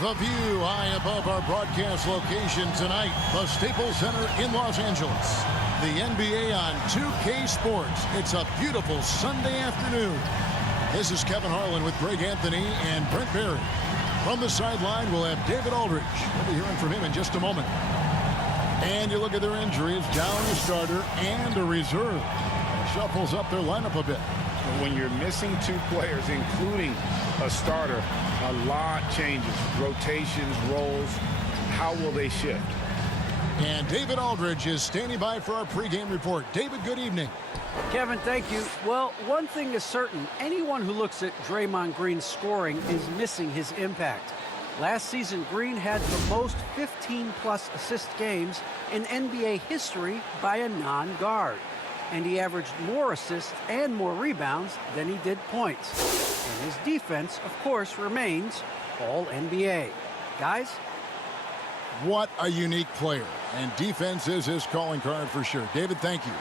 The view high above our broadcast location tonight, the Staples Center in Los Angeles. The NBA on 2K Sports. It's a beautiful Sunday afternoon. This is Kevin Harlan with Greg Anthony and Brent Barry. From the sideline, we'll have David Aldridge. We'll be hearing from him in just a moment. And you look at their injuries, down a starter and a reserve. Shuffles up their lineup a bit. When you're missing two players, including a starter, a lot changes. Rotations, roles. How will they shift? And David Aldridge is standing by for our pregame report. David, good evening. Kevin, thank you. Well, one thing is certain. Anyone who looks at Draymond Green's scoring is missing his impact. Last season, Green had the most 15-plus assist games in NBA history by a non-guard. And he averaged more assists and more rebounds than he did points. And his defense, of course, remains all-NBA. Guys? What a unique player. And defense is his calling card for sure. David, thank you.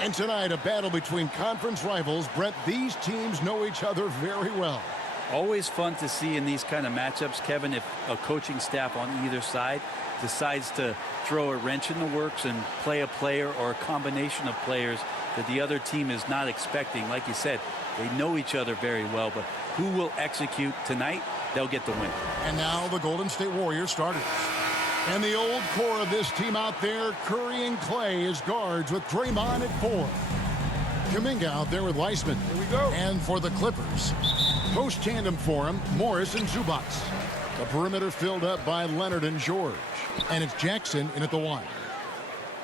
And tonight, a battle between conference rivals. Brett, these teams know each other very well. Always fun to see in these kind of matchups, Kevin, if a coaching staff on either side decides to throw a wrench in the works and play a player or a combination of players that the other team is not expecting. Like you said, they know each other very well, but who will execute tonight, they'll get the win. And now the Golden State Warriors starters. And the old core of this team out there, Curry and Clay as guards with Draymond at 4. Kuminga out there with Weissman. Here we go. And for the Clippers, post tandem for him, Morris and Zubac. The perimeter filled up by Leonard and George. And it's Jackson in at the 1.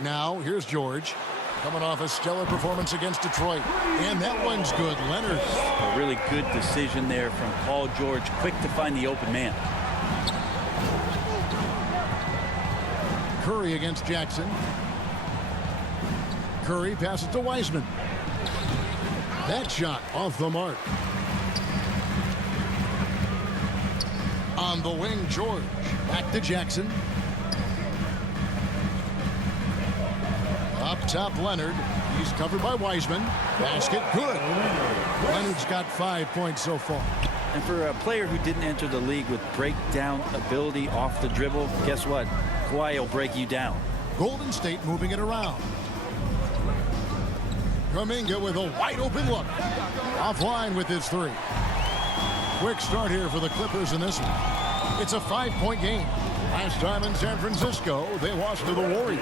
Now, here's George. Coming off a stellar performance against Detroit. And that one's good. Leonard. A really good decision there from Paul George. Quick to find the open man. Curry against Jackson. Curry passes to Weissman. That shot off the mark. On the wing, George. Back to Jackson. Up top, Leonard. He's covered by Weissman. Basket good. Leonard's got 5 points so far. And for a player who didn't enter the league with breakdown ability off the dribble, guess what? Kawhi will break you down. Golden State moving it around. Kuminga with a wide open look. Offline with his 3. Quick start here for the Clippers in this one. It's a 5-point game. Last time in San Francisco, they lost to the Warriors.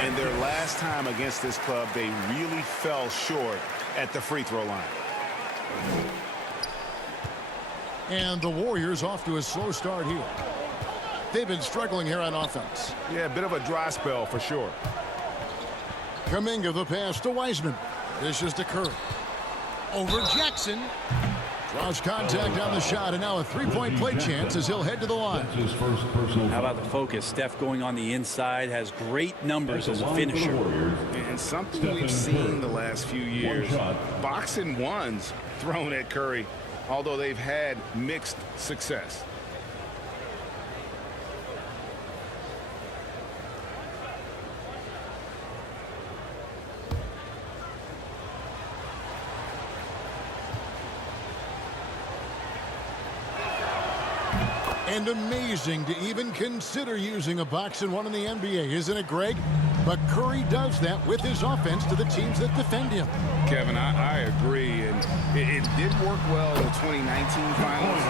And their last time against this club, they really fell short at the free throw line. And the Warriors off to a slow start here. They've been struggling here on offense. Yeah, a bit of a dry spell for sure. Kuminga the pass to Weissman. This is to Curry. Over Jackson. Draws contact on the shot, and now a 3-point play chance as he'll head to the line. How about the focus? Steph going on the inside, has great numbers as a finisher. And something we've seen the last few years, boxing ones thrown at Curry, although they've had mixed success. And amazing to even consider using a box and one in the NBA, isn't it, Greg? But Curry does that with his offense to the teams that defend him. Kevin, I agree. And it did work well in the 2019 finals.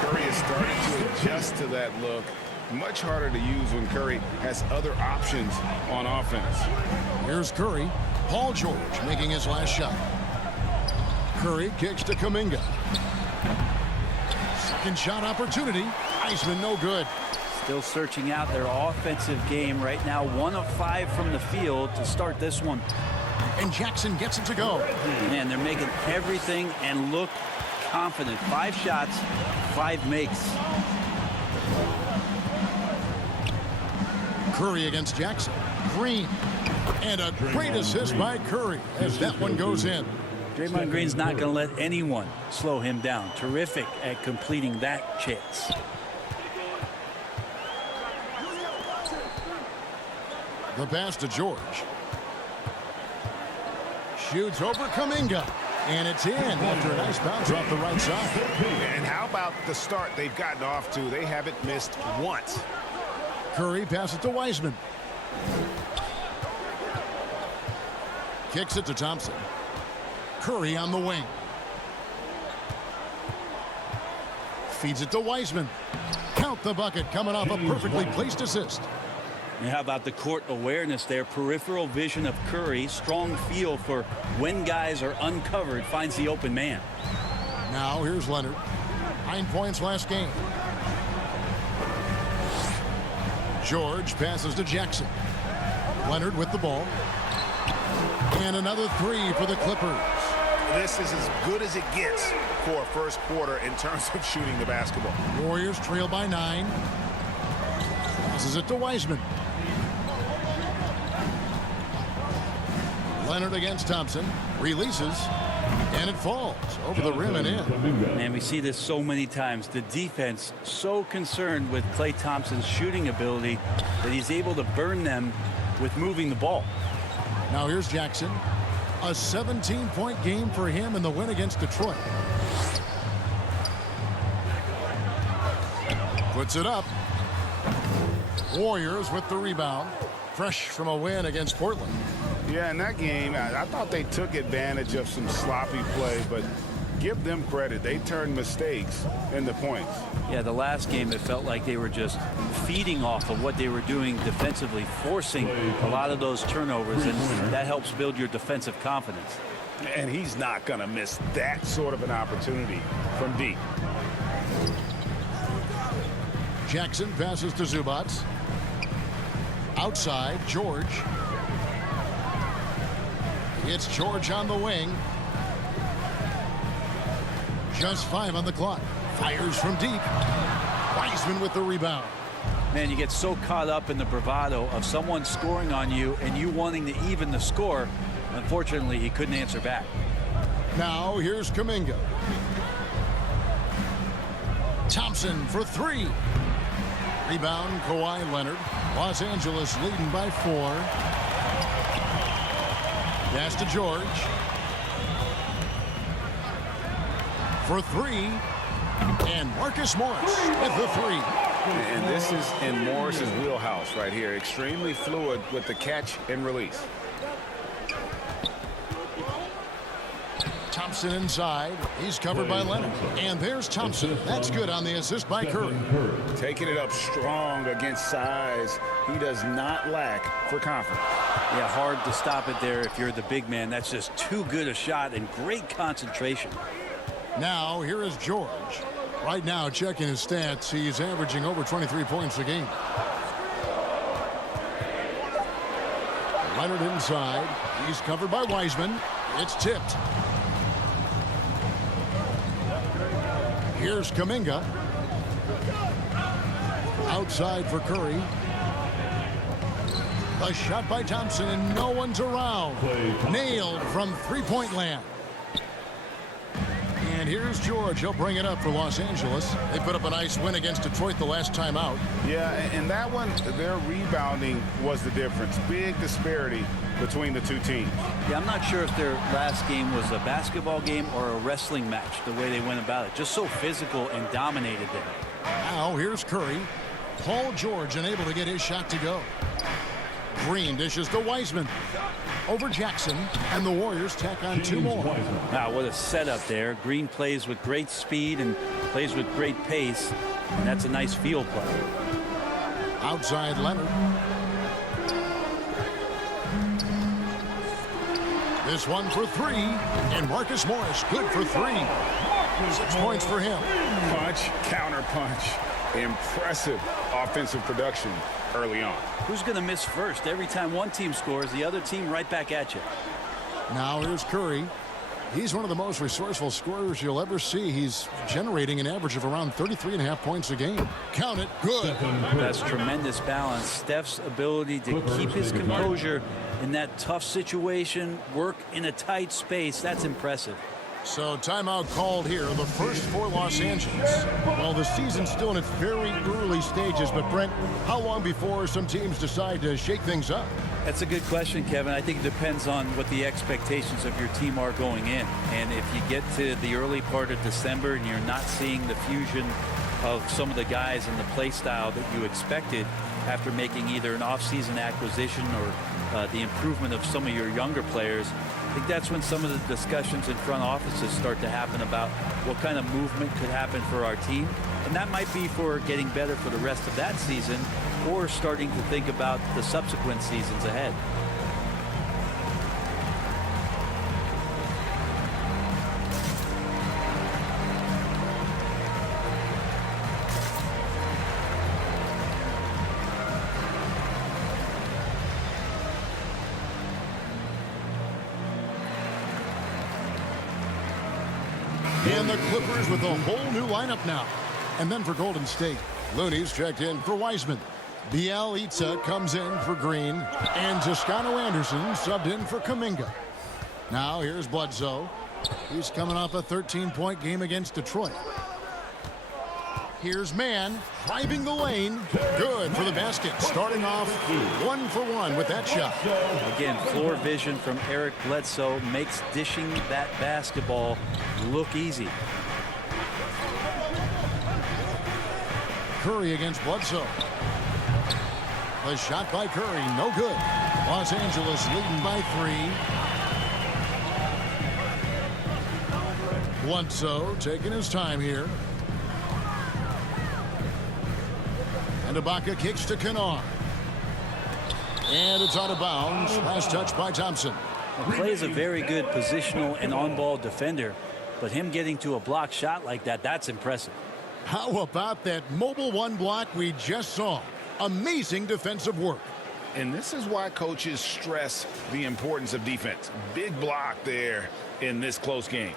Curry has started to adjust to that look. Much harder to use when Curry has other options on offense. Here's Curry. Paul George making his last shot. Curry kicks to Kuminga. Second shot opportunity. Weissman no good. Still searching out their offensive game right now. 1 of 5 from the field to start this one. And Jackson gets it to go. Man, they're making everything and look confident. 5 shots, 5 makes. Curry against Jackson. Green. And a great assist by Curry as that one goes in. Draymond Green's not going to let anyone slow him down. Terrific at completing that chance. The pass to George. Shoots over Kuminga. And it's in after a nice bounce off the right side. And how about the start they've gotten off to? They haven't missed once. Curry passes to Wiseman. Kicks it to Thompson. Curry on the wing. Feeds it to Wiseman. Count the bucket, coming off a perfectly placed assist. And how about the court awareness there? Peripheral vision of Curry, strong feel for when guys are uncovered, finds the open man. Now here's Leonard. 9 points last game. George passes to Jackson. Leonard with the ball. And another three for the Clippers. This is as good as it gets for a first quarter in terms of shooting the basketball. Warriors trail by 9. Passes it to Wiseman. Leonard against Thompson. Releases. And it falls over the rim and in. And we see this so many times. The defense so concerned with Klay Thompson's shooting ability that he's able to burn them with moving the ball. Now here's Jackson. A 17-point game for him in the win against Detroit. Puts it up. Warriors with the rebound. Fresh from a win against Portland. Yeah, in that game, I thought they took advantage of some sloppy play, but give them credit. They turned mistakes into points. Yeah, the last game, it felt like they were just feeding off of what they were doing defensively, forcing a lot of those turnovers, and that helps build your defensive confidence. And he's not going to miss that sort of an opportunity from deep. Jackson passes to Zubats. Outside, George. It's George on the wing. Just 5 on the clock. Fires from deep. Wiseman with the rebound. Man, you get so caught up in the bravado of someone scoring on you and you wanting to even the score. Unfortunately, he couldn't answer back. Now here's Kuminga. Thompson for 3. Rebound, Kawhi Leonard. Los Angeles leading by 4. Pass to George. For 3. And Marcus Morris with the 3. And this is in Morris's wheelhouse right here. Extremely fluid with the catch and release. Thompson inside. He's covered by Leonard. And there's Thompson. That's good on the assist by Curry. Taking it up strong against size. He does not lack for confidence. Yeah, hard to stop it there if you're the big man. That's just too good a shot and great concentration. Now, here is George. Right now, checking his stats, he's averaging over 23 points a game. Leonard inside. He's covered by Wiseman. It's tipped. Here's Kuminga. Outside for Curry. A shot by Thompson, and no one's around. Nailed from three-point land. And here's George. He'll bring it up for Los Angeles. They put up a nice win against Detroit the last time out. Yeah, and that one, their rebounding was the difference. Big disparity between the two teams. Yeah, I'm not sure if their last game was a basketball game or a wrestling match, the way they went about it. Just so physical and dominated there. Now here's Curry. Paul George unable to get his shot to go. Green dishes to Wiseman. Over Jackson, and the Warriors tack on 2 more. Wow, what a setup there. Green plays with great speed and plays with great pace, and that's a nice field play. Outside Leonard. This one for 3, and Marcus Morris good for 3. 6 points for him. Punch, counter punch. Impressive offensive production early on. Who's going to miss first? Every time one team scores, the other team right back at you. Now here's Curry. He's one of the most resourceful scorers you'll ever see. He's generating an average of around 33.5 points a game. Count it. Good. That's tremendous balance. Steph's ability to keep his composure in that tough situation, work in a tight space, that's impressive. So timeout called here, the first for Los Angeles. Well, the season's still in its very early stages, but Brent, how long before some teams decide to shake things up? That's a good question, Kevin. I think it depends on what the expectations of your team are going in. And if you get to the early part of December and you're not seeing the fusion of some of the guys and the play style that you expected after making either an off-season acquisition or the improvement of some of your younger players, I think that's when some of the discussions in front offices start to happen about what kind of movement could happen for our team. And that might be for getting better for the rest of that season or starting to think about the subsequent seasons ahead. And the Clippers with a whole new lineup now. And then for Golden State, Looney's checked in for Wiseman. Bielitsa comes in for Green. And Toscano Anderson subbed in for Kuminga. Now here's Bledsoe. He's coming off a 13-point game against Detroit. Here's Mann driving the lane. Good for the basket. Starting off 1 for 1 with that shot. Again, floor vision from Eric Bledsoe makes dishing that basketball look easy. Curry against Bledsoe. The shot by Curry, no good. Los Angeles leading by 3. Bledsoe taking his time here. And Ibaka kicks to Kennard. And it's out of bounds. Last touch by Thompson. Well, Clay is a very good positional and on-ball defender, but him getting to a block shot like that, that's impressive. How about that mobile one block we just saw? Amazing defensive work. And this is why coaches stress the importance of defense. Big block there in this close game.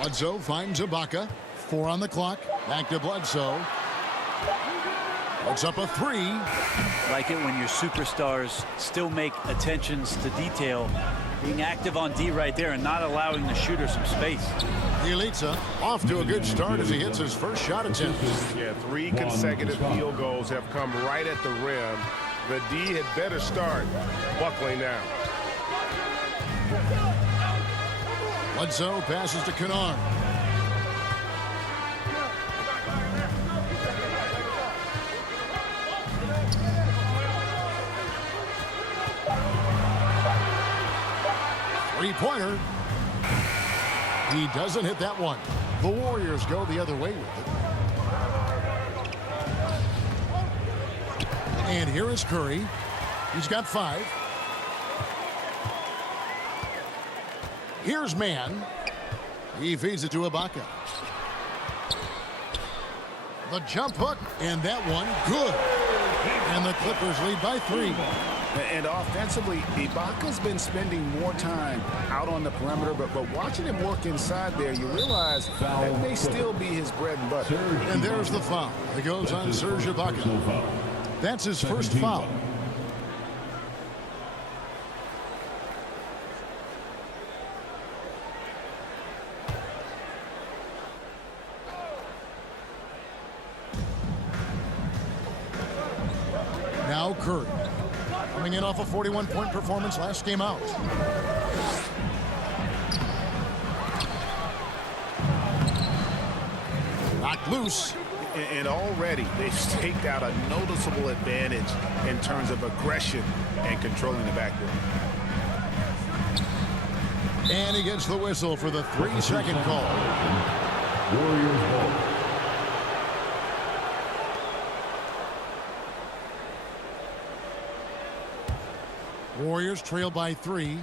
Bledsoe finds Ibaka. 4 on the clock. Back to Bledsoe. Puts up a 3. Like it when your superstars still make attentions to detail, being active on D right there and not allowing the shooter some space. Bielitsa off to a good start as he hits his first shot attempt. Yeah, 3 consecutive field goals have come right at the rim. The D had better start buckling now. Bledsoe passes to Kennard. Three-pointer. He doesn't hit that one. The Warriors go the other way with it. And here is Curry. He's got 5. Here's Mann. He feeds it to Ibaka. The jump hook, and that one good. And the Clippers lead by 3. And offensively, Ibaka's been spending more time out on the perimeter, but watching him work inside there, you realize that may still be his bread and butter. And there's the foul. It goes on Serge Ibaka. That's his first foul. Now Curry, coming in off a 41-point performance last game out. Knocked loose. And already they've staked out a noticeable advantage in terms of aggression and controlling the backcourt. And he gets the whistle for the 3-second call. Warriors ball. Warriors trail by 3.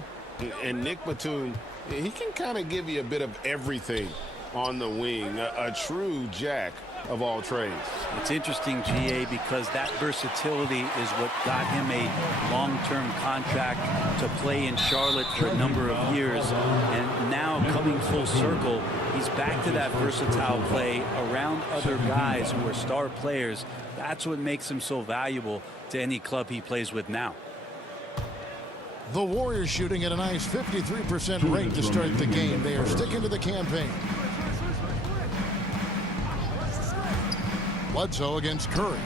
And Nick Batum, he can kind of give you a bit of everything on the wing. A true jack of all trades. It's interesting, GA, because that versatility is what got him a long-term contract to play in Charlotte for a number of years. And now coming full circle, he's back to that versatile play around other guys who are star players. That's what makes him so valuable to any club he plays with now. The Warriors shooting at a nice 53% rate to start the game. They are sticking to the campaign. Bledsoe against Curry.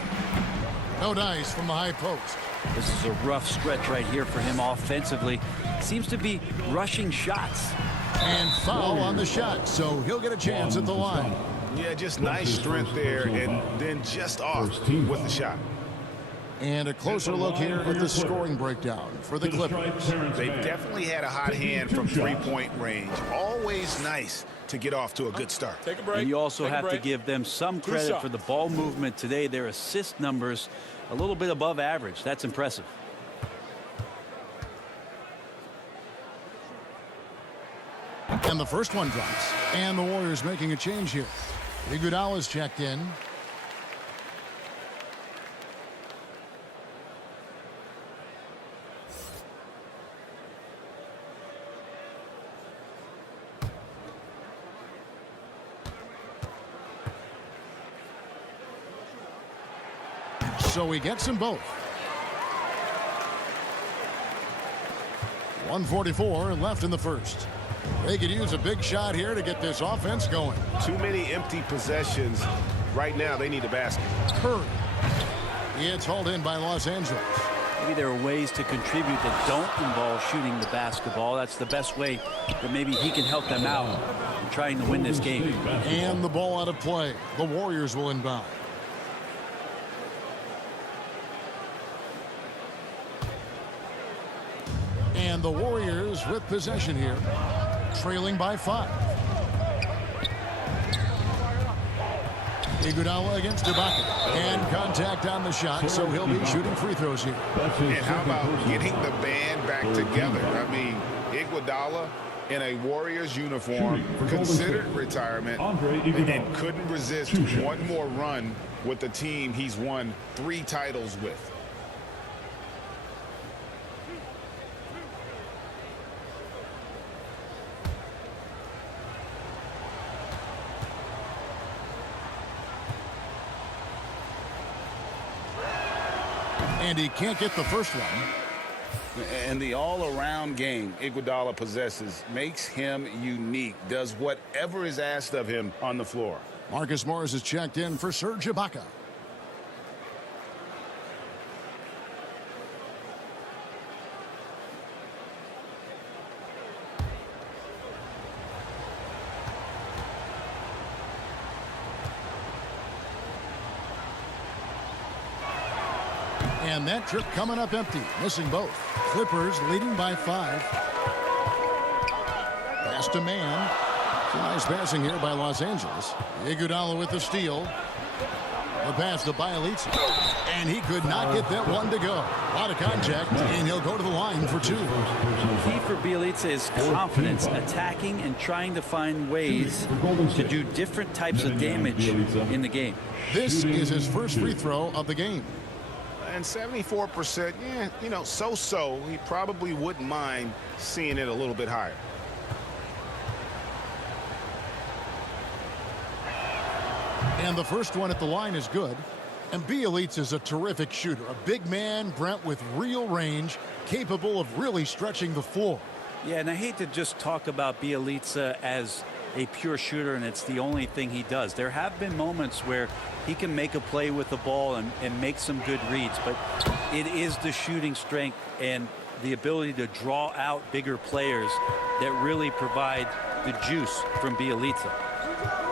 No dice from the high post. This is a rough stretch right here for him offensively. Seems to be rushing shots. And foul on the shot, so he'll get a chance at the line. Yeah, just nice strength there, and then just off with the shot. And a closer look here at the scoring breakdown for the Clippers. They definitely had a hot hand from three-point range. Always nice to get off to a good start. And you also have to give them some credit for the ball movement today. Their assist numbers a little bit above average. That's impressive. And the first one drops. And the Warriors making a change here. Iguodala's checked in. So he gets them both. 1:44 left in the first. They could use a big shot here to get this offense going. Too many empty possessions. Right now, they need a basket. Curry. It's hauled in by Los Angeles. Maybe there are ways to contribute that don't involve shooting the basketball. That's the best way that maybe he can help them out in trying to win this game. And the ball out of play. The Warriors will inbound. And the Warriors with possession here, trailing by 5. Iguodala against Ibaka, and contact on the shot, so he'll be shooting free throws here. And how about getting the band back together? I mean, Iguodala in a Warriors uniform, considered retirement, and couldn't resist one more run with the team he's won 3 titles with. And he can't get the first one. And the all-around game Iguodala possesses makes him unique, does whatever is asked of him on the floor. Marcus Morris is checked in for Serge Ibaka. And that trip coming up empty, missing both. Clippers leading by 5. Pass to man. Some nice passing here by Los Angeles. Iguodala with the steal. The pass to Bjelica. And he could not get that one to go. A lot of contact, and he'll go to the line for 2. Key for Bjelica is confidence, attacking and trying to find ways to do different types of damage in the game. This is his first free throw of the game. And 74%, yeah, you know, so-so. He probably wouldn't mind seeing it a little bit higher. And the first one at the line is good. And Bjelica is a terrific shooter. A big man, Brent, with real range, capable of really stretching the floor. Yeah, and I hate to just talk about Bjelica as a pure shooter and it's the only thing he does. There have been moments where he can make a play with the ball and make some good reads, but it is the shooting strength and the ability to draw out bigger players that really provide the juice from Bjelica.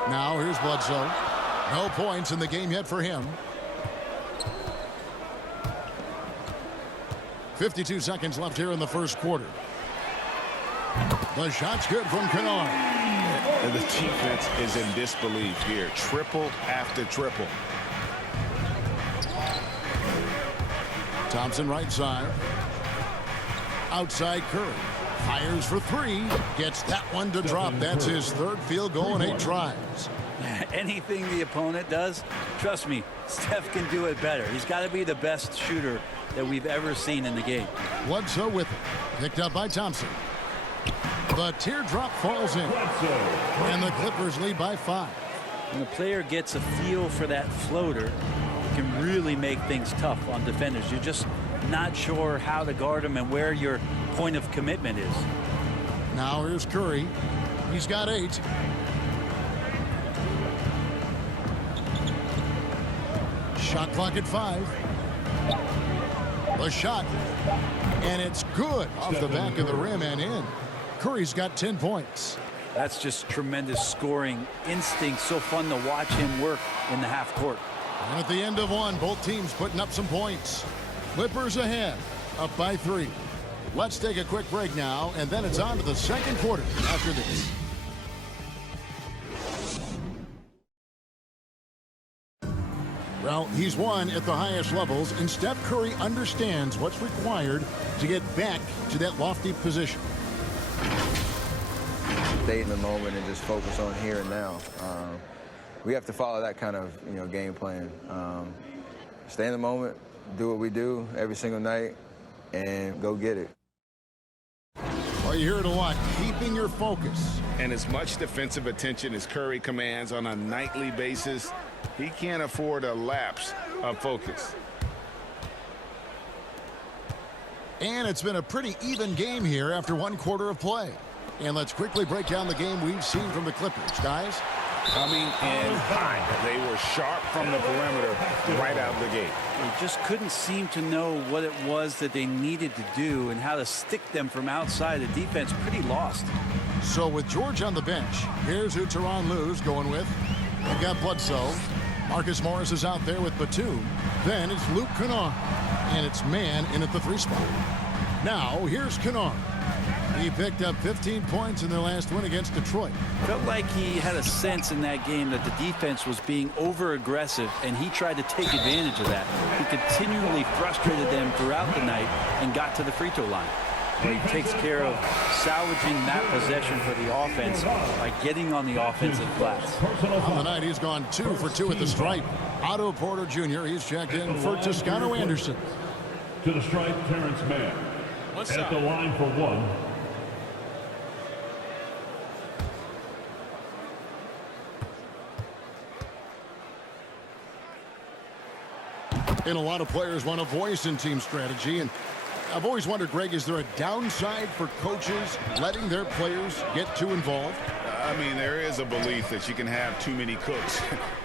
Now here's Bledsoe. No points in the game yet for him. 52 seconds left here in the first quarter. The shot's good from Kennard. And the defense is in disbelief here. Triple after triple. Thompson right side. Outside Curry. Fires for 3. Gets that one to drop. That's his 3rd field goal in 8 tries. Anything the opponent does, trust me, Steph can do it better. He's got to be the best shooter that we've ever seen in the game. Bledsoe with it. Picked up by Thompson. The teardrop falls in. And the Clippers lead by 5. When a player gets a feel for that floater, it can really make things tough on defenders. You're just not sure how to guard him and where your point of commitment is. Now here's Curry. He's got 8. Shot clock at 5. The shot. And it's good off the back of the rim and in. Curry's got 10 points. That's just tremendous scoring instinct. So fun to watch him work in the half court. And at the end of one, both teams putting up some points. Clippers ahead, up by 3. Let's take a quick break now, and then it's on to the second quarter after this. Well, he's won at the highest levels, and Steph Curry understands what's required to get back to that lofty position. Stay in the moment and just focus on here and now. We have to follow that kind of game plan. Stay in the moment, do what we do every single night, and go get it. Well, you're here to what? Keeping your focus. And as much defensive attention as Curry commands on a nightly basis, he can't afford a lapse of focus. And it's been a pretty even game here after one quarter of play. And let's quickly break down the game we've seen from the Clippers, guys. Coming in hot. They were sharp from the perimeter right out the gate. They just couldn't seem to know what it was that they needed to do and how to stick them from outside. The defense pretty lost. So with George on the bench, here's who Tyronn Lue's going with. They've got Bledsoe. Marcus Morris is out there with Batum. Then it's Luke Kennard. And it's man in at the 3 spot. Now, here's Kennard. He picked up 15 points in their last win against Detroit. Felt like he had a sense in that game that the defense was being over-aggressive, and he tried to take advantage of that. He continually frustrated them throughout the night and got to the free throw line. But he takes care of salvaging that possession for the offense by getting on the offensive glass. On the night, he's gone 2 for 2 at the stripe. Otto Porter Jr., he's checked in for Toscano Anderson. To the stripe, Terrence Mann. At the line for 1. And a lot of players want a voice in team strategy. And I've always wondered, Greg, is there a downside for coaches letting their players get too involved? I mean, there is a belief that you can have too many cooks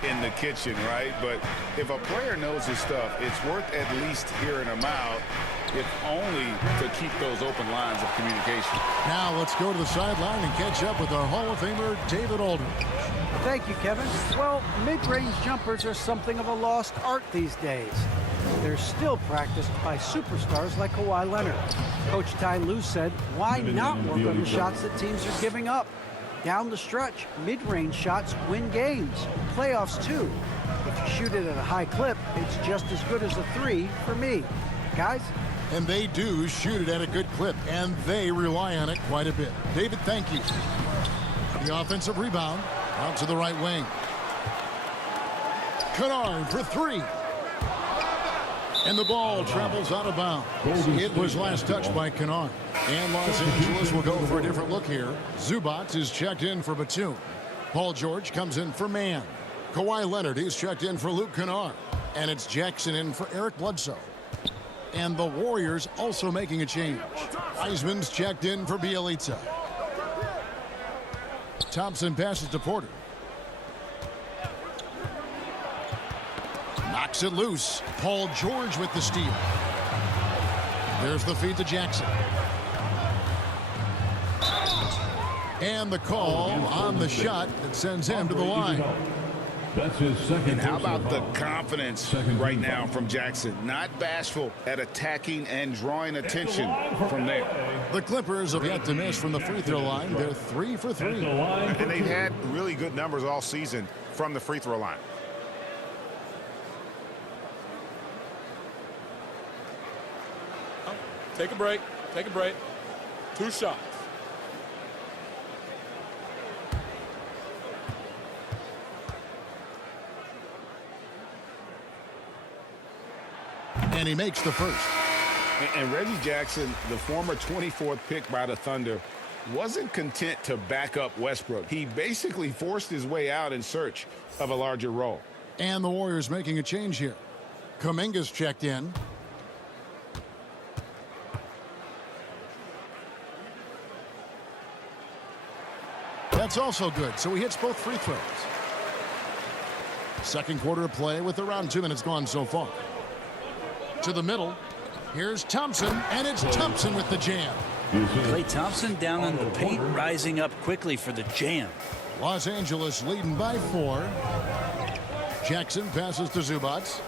in the kitchen, right? But if a player knows his stuff, it's worth at least hearing him out, if only to keep those open lines of communication. Now let's go to the sideline and catch up with our Hall of Famer, David Aldridge. Thank you, Kevin. Well, mid-range jumpers are something of a lost art these days. They're still practiced by superstars like Kawhi Leonard. Coach Ty Lue said, why not work on the shots that teams are giving up? Down the stretch, mid-range shots win games, playoffs too. If you shoot it at a high clip, it's just as good as a 3 for me. Guys? And they do shoot it at a good clip, and they rely on it quite a bit. David, thank you. The offensive rebound out to the right wing. Kennard for 3. And the ball travels out of bounds. It was last touched by Kennard. And Los Angeles will go for a different look here. Zubac is checked in for Batum. Paul George comes in for Mann. Kawhi Leonard is checked in for Luke Kennard. And it's Jackson in for Eric Bledsoe. And the Warriors also making a change. Wiseman's checked in for Bjelica. Thompson passes to Porter. Knocks it loose. Paul George with the steal. There's the feed to Jackson. And the call on the shot that sends him to the line. That's his second. And how about the confidence right now from Jackson? Not bashful at attacking and drawing attention from there. The Clippers have yet to miss from the free throw line. They're 3 for 3. And they've had really good numbers all season from the free throw line. Take a break. Take a break. 2 shots. And he makes the first. And Reggie Jackson, the former 24th pick by the Thunder, wasn't content to back up Westbrook. He basically forced his way out in search of a larger role. And the Warriors making a change here. Kuminga's checked in. That's also good, so he hits both free throws. Second quarter of play with around 2 minutes gone so far. To the middle. Here's Thompson, and it's Thompson with the jam. Klay Thompson down in the paint, rising up quickly for the jam. Los Angeles leading by 4. Jackson passes to Zubac.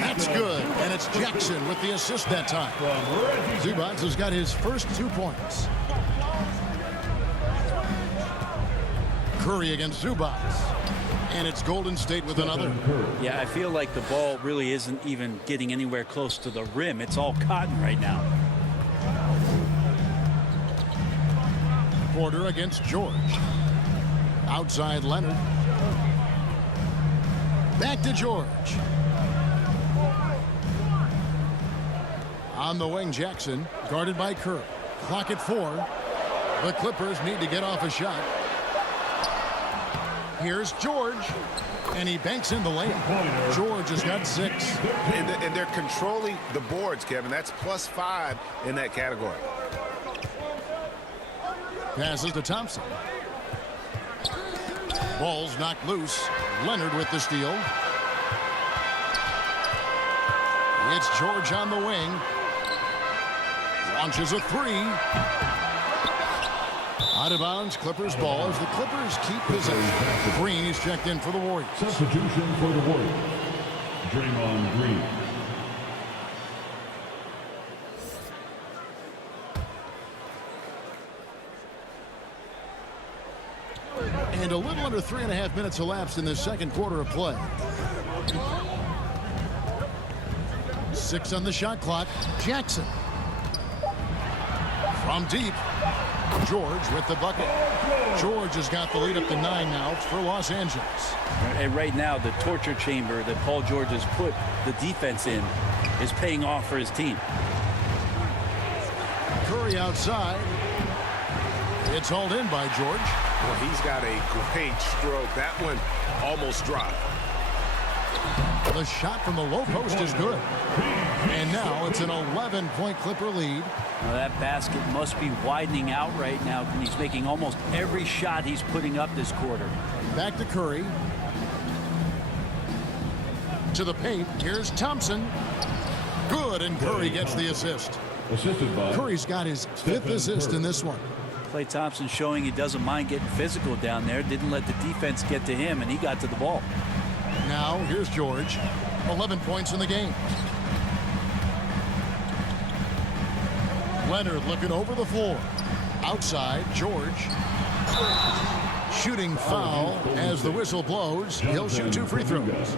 That's good, and it's Jackson with the assist that time. Zubac has got his first 2 points. Curry against Zubac. And it's Golden State with another. Yeah, I feel like the ball really isn't even getting anywhere close to the rim. It's all cotton right now. Porter against George. Outside Leonard. Back to George. On the wing, Jackson, guarded by Curry. Clock at 4. The Clippers need to get off a shot. Here's George, and he banks in the layup. George has got 6. And they're controlling the boards, Kevin. That's +5 in that category. Passes to Thompson. Ball's knocked loose. Leonard with the steal. It's George on the wing. Launches a 3. Out of bounds, Clippers ball as the Clippers keep possession. Green is checked in for the Warriors. Substitution for the Warriors. Draymond Green. And a little under 3.5 minutes elapsed in this second quarter of play. 6 on the shot clock. Jackson. From deep. George with the bucket. George has got the lead up to 9 now for Los Angeles. And right now, the torture chamber that Paul George has put the defense in is paying off for his team. Curry outside. It's hauled in by George. Well, he's got a great stroke. That one almost dropped. The shot from the low post is good. And now it's an 11-point Clipper lead. Now that basket must be widening out right now, and he's making almost every shot he's putting up this quarter. Back to Curry. To the paint. Here's Thompson. Good, and Curry gets the assist. Assisted by Curry's got his 5th assist in this one. Klay Thompson showing he doesn't mind getting physical down there. Didn't let the defense get to him, and he got to the ball. Now, here's George. 11 points in the game. Leonard looking over the floor. Outside, George. Shooting foul as the whistle blows. He'll shoot 2 free throws.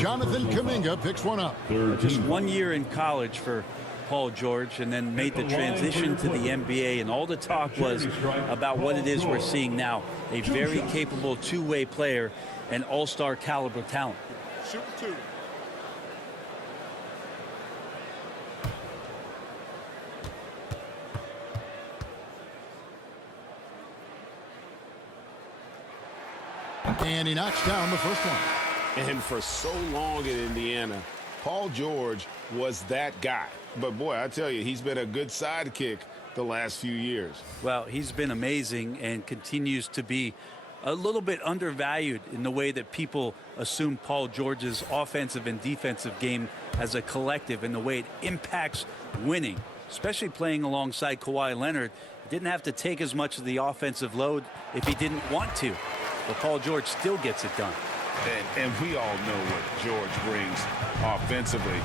Jonathan Kuminga picks one up. Just 1 year in college for Paul George, and then made the transition to the NBA, and all the talk was about what it is we're seeing now. A very capable two-way player and all-star caliber talent. Shoot 2. And he knocks down the first one. And for so long in Indiana, Paul George was that guy. But, boy, I tell you, he's been a good sidekick the last few years. Well, he's been amazing and continues to be a little bit undervalued in the way that people assume Paul George's offensive and defensive game as a collective, and the way it impacts winning, especially playing alongside Kawhi Leonard. He didn't have to take as much of the offensive load if he didn't want to, but Paul George still gets it done. And we all know what George brings offensively,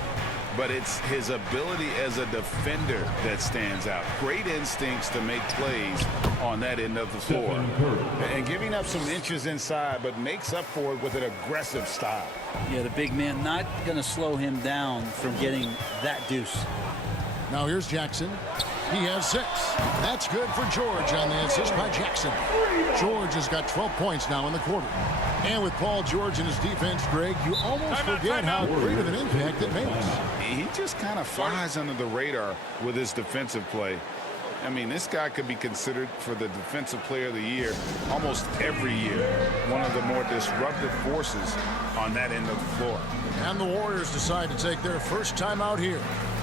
but it's his ability as a defender that stands out. Great instincts to make plays on that end of the floor. And giving up some inches inside, but makes up for it with an aggressive style. Yeah, the big man not going to slow him down from getting that deuce. Now here's Jackson. He has 6. That's good for George on the assist by Jackson. George has got 12 points now in the quarter. And with Paul George in his defense, Greg, you almost forget how great of an impact it makes. He just kind of flies under the radar with his defensive play. I mean, this guy could be considered for the Defensive Player of the Year almost every year. One of the more disruptive forces on that end of the floor. And the Warriors decide to take their first time out here.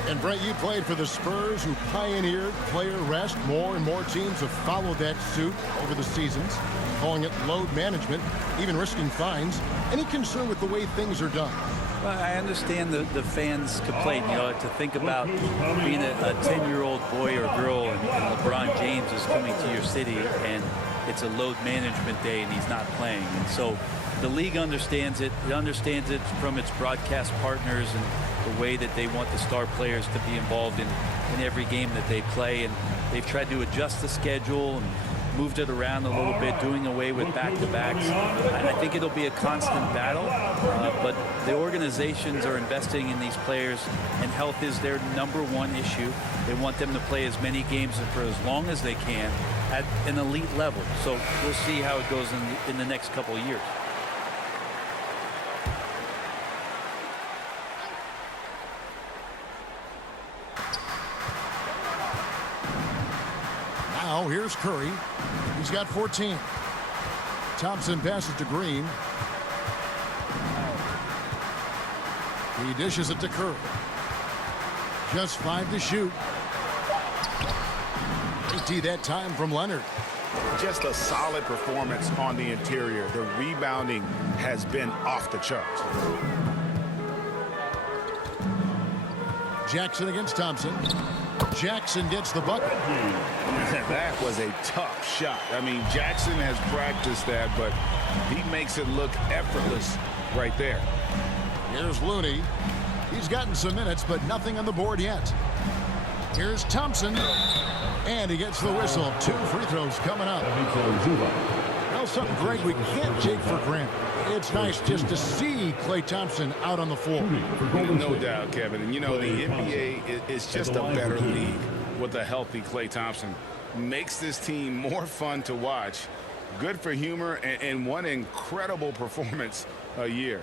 And Brent, you played for the Spurs, who pioneered player rest. More and more teams have followed that suit over the seasons, calling it load management, even risking fines. Any concern with the way things are done? Well, I understand the fans' complaint, to think about being a 10-year-old boy or girl and LeBron James is coming to your city and it's a load management day and he's not playing. And so the league understands it. It understands it from its broadcast partners and the way that they want the star players to be involved in every game that they play. And they've tried to adjust the schedule and moved it around a little bit, doing away with back-to-backs. I think it'll be a constant battle, but the organizations are investing in these players, and health is their #1 issue. They want them to play as many games and for as long as they can at an elite level. So we'll see how it goes in the next couple of years. Now here's Curry. He's got 14. Thompson passes to Green. He dishes it to Curry. Just 5 to shoot. 80 that time from Leonard. Just a solid performance on the interior. The rebounding has been off the charts. Jackson against Thompson. Jackson gets the bucket. That was a tough shot. I mean, Jackson has practiced that, but he makes it look effortless right there. Here's Looney. He's gotten some minutes, but nothing on the board yet. Here's Thompson. And he gets the whistle. 2 free throws coming up. Well, something, Greg, we can't take for granted. It's nice just to see Klay Thompson out on the floor. No doubt, Kevin. And, the NBA is just a better league with a healthy Klay Thompson. Makes this team more fun to watch. Good for humor and one incredible performance a year.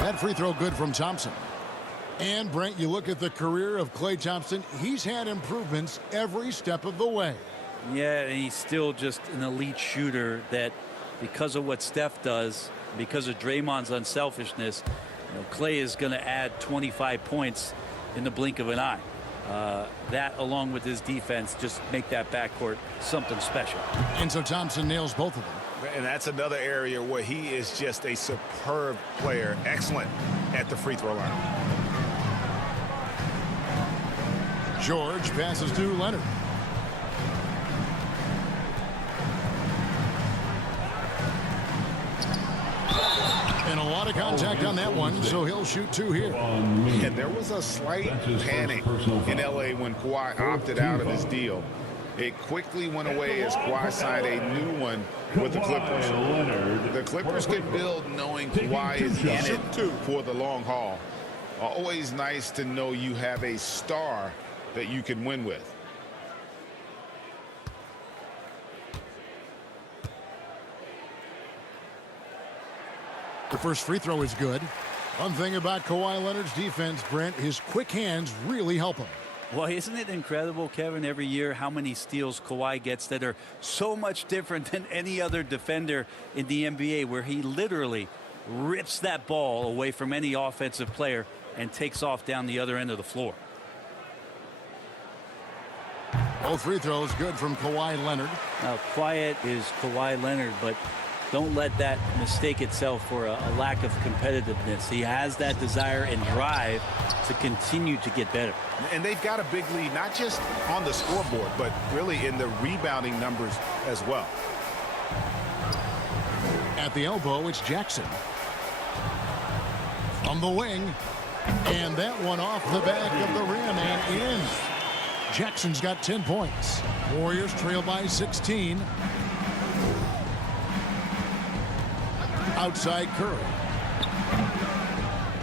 That free throw good from Thompson. And, Brent, you look at the career of Klay Thompson, he's had improvements every step of the way. Yeah, and he's still just an elite shooter that, because of what Steph does, because of Draymond's unselfishness, Klay is going to add 25 points in the blink of an eye. That, along with his defense, just make that backcourt something special. And so Thompson nails both of them. And that's another area where he is just a superb player. Excellent at the free throw line. George passes to Leonard. And a lot of contact on that one, so he'll shoot 2 here. And there was a slight panic in L.A. when Kawhi opted out of his deal. It quickly went away as Kawhi signed a new one with the Clippers. The Clippers can build knowing Kawhi is in it for the long haul. Always nice to know you have a star that you can win with. The first free throw is good. One thing about Kawhi Leonard's defense, Brent, his quick hands really help him. Well, isn't it incredible, Kevin, every year how many steals Kawhi gets that are so much different than any other defender in the NBA, where he literally rips that ball away from any offensive player and takes off down the other end of the floor. Both free throws good from Kawhi Leonard. Now, quiet is Kawhi Leonard, but don't let that mistake itself for a lack of competitiveness. He has that desire and drive to continue to get better. And they've got a big lead, not just on the scoreboard, but really in the rebounding numbers as well. At the elbow, it's Jackson. From the wing. And that one off the back of the rim and in. Jackson's got 10 points. Warriors trail by 16. Outside Curry.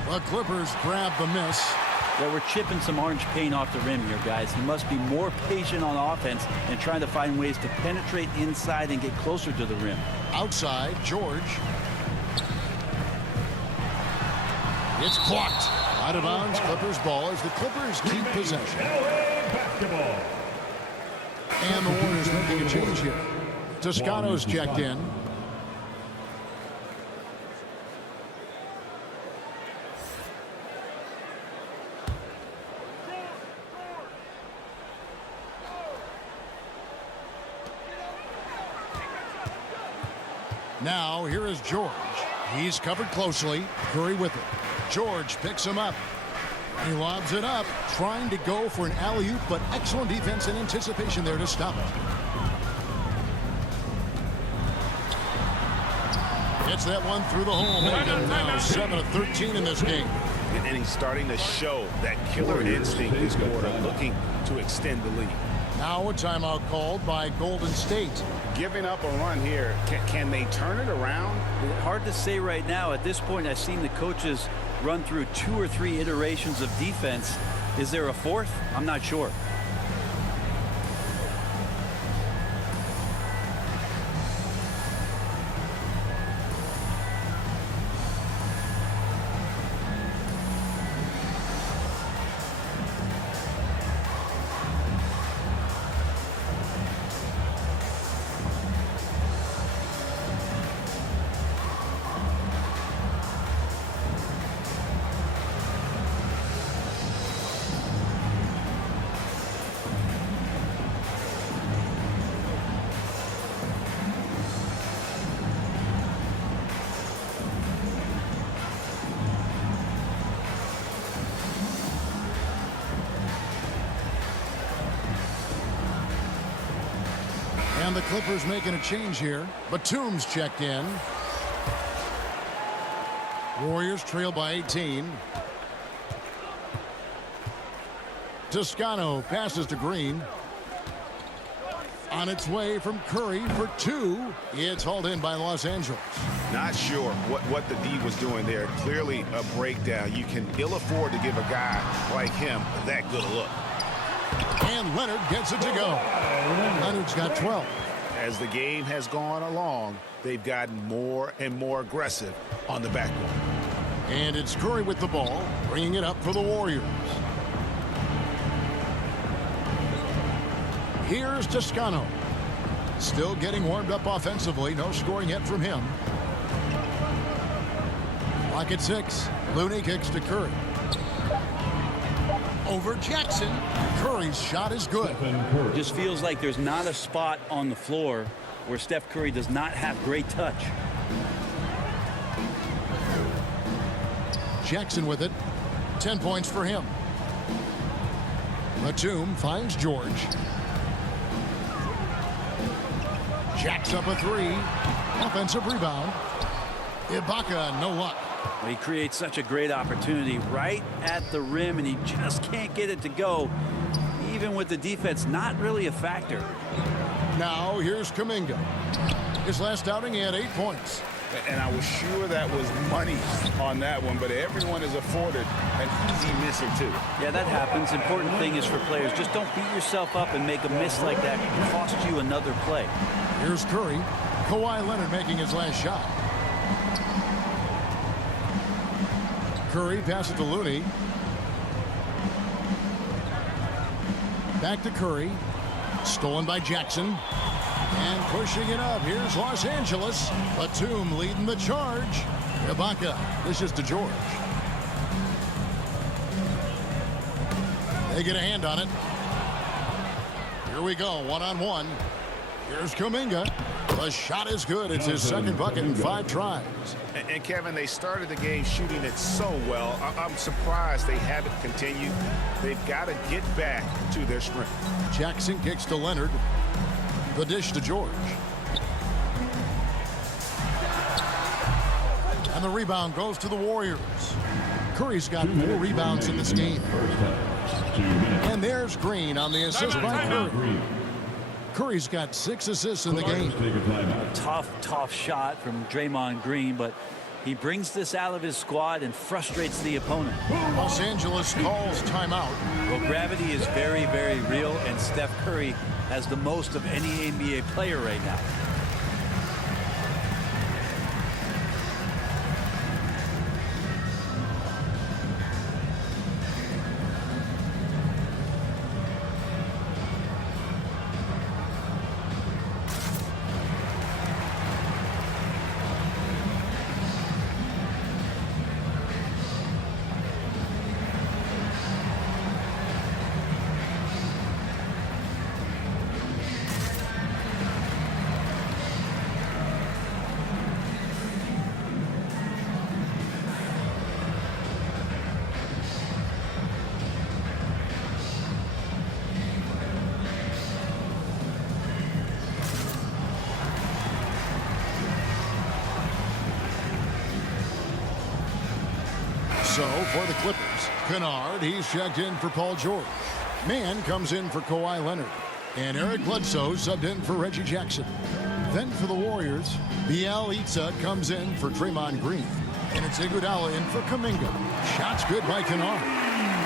The Clippers grab the miss. Yeah, we're chipping some orange paint off the rim here, guys. He must be more patient on offense and trying to find ways to penetrate inside and get closer to the rim. Outside, George. It's blocked. Out of bounds, Clippers ball as the Clippers keep possession. Basketball. And the Warriors making a change here. Toscano's checked in. Now, here is George. He's covered closely. Curry with it. George picks him up. He lobs it up, trying to go for an alley-oop, but excellent defense and anticipation there to stop it. Gets that one through the hole. Making it now 7 of 13 in this game. And he's starting to show that killer instinct this quarter, looking to extend the lead. Now a timeout called by Golden State. Giving up a run here, can they turn it around? Hard to say right now. At this point, I've seen the coaches run through 2 or 3 iterations of defense. Is there a fourth? I'm not sure. And the Clippers making a change here. Batum's checked in. Warriors trail by 18. Toscano passes to Green. On its way from Curry for 2. It's hauled in by Los Angeles. Not sure what the D was doing there. Clearly a breakdown. You can ill afford to give a guy like him that good a look. And Leonard gets it to go. Leonard's got 12. As the game has gone along, they've gotten more and more aggressive on the backboard. And it's Curry with the ball, bringing it up for the Warriors. Here's Toscano. Still getting warmed up offensively. No scoring yet from him. Clock at 6. Looney kicks to Curry. Over Jackson. Curry's shot is good. Just feels like there's not a spot on the floor where Steph Curry does not have great touch. Jackson with it. 10 points for him. Batum finds George. Jacks up a 3. Offensive rebound. Ibaka, no luck. He creates such a great opportunity right at the rim, and he just can't get it to go. Even with the defense not really a factor. Now here's Kuminga. His last outing, he had 8 points. And I was sure that was money on that one, but everyone is afforded an easy miss or 2. Yeah, that happens. Important thing is for players, just don't beat yourself up and make a miss like that cost you another play. Here's Curry. Kawhi Leonard making his last shot. Curry passes to Looney. Back to Curry. Stolen by Jackson. And pushing it up. Here's Los Angeles. Batum leading the charge. Ibaka. This is to George. They get a hand on it. Here we go. One-on-one. Here's Kuminga. The shot is good. It's his second bucket in 5 tries. And Kevin, they started the game shooting it so well. I'm surprised they haven't continued. They've got to get back to their strength. Jackson kicks to Leonard. The dish to George. And the rebound goes to the Warriors. Curry's got 4 rebounds in this game. 2 minutes. And there's Green on the assist by Curry. Green. Curry's got 6 assists in the game. Take a timeout. Tough shot from Draymond Green, but he brings this out of his squad and frustrates the opponent. Los Angeles calls timeout. Well, gravity is very, very real, and Steph Curry has the most of any NBA player right now. So for the Clippers, Kennard, he's checked in for Paul George. Mann comes in for Kawhi Leonard. And Eric Bledsoe subbed in for Reggie Jackson. Then for the Warriors, Bielitsa comes in for Draymond Green. And it's Iguodala in for Kuminga. Shots good by Kennard.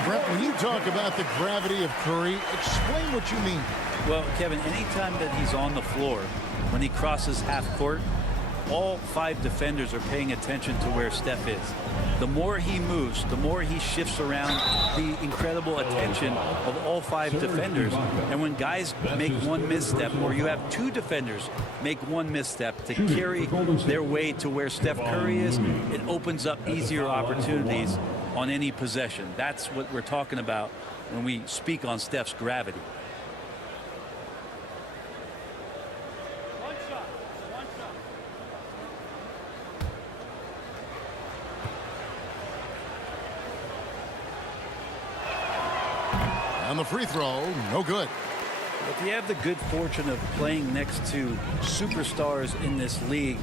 Brett, when you talk about the gravity of Curry, explain what you mean. Well, Kevin, anytime that he's on the floor, when he crosses half court, all 5 defenders are paying attention to where Steph is. The more he moves, the more he shifts around, the incredible attention of all 5 defenders. And when guys make one misstep, or you have 2 defenders make one misstep to carry their way to where Steph Curry is, it opens up easier opportunities on any possession. That's what we're talking about when we speak on Steph's gravity. On the free throw, no good. If you have the good fortune of playing next to superstars in this league,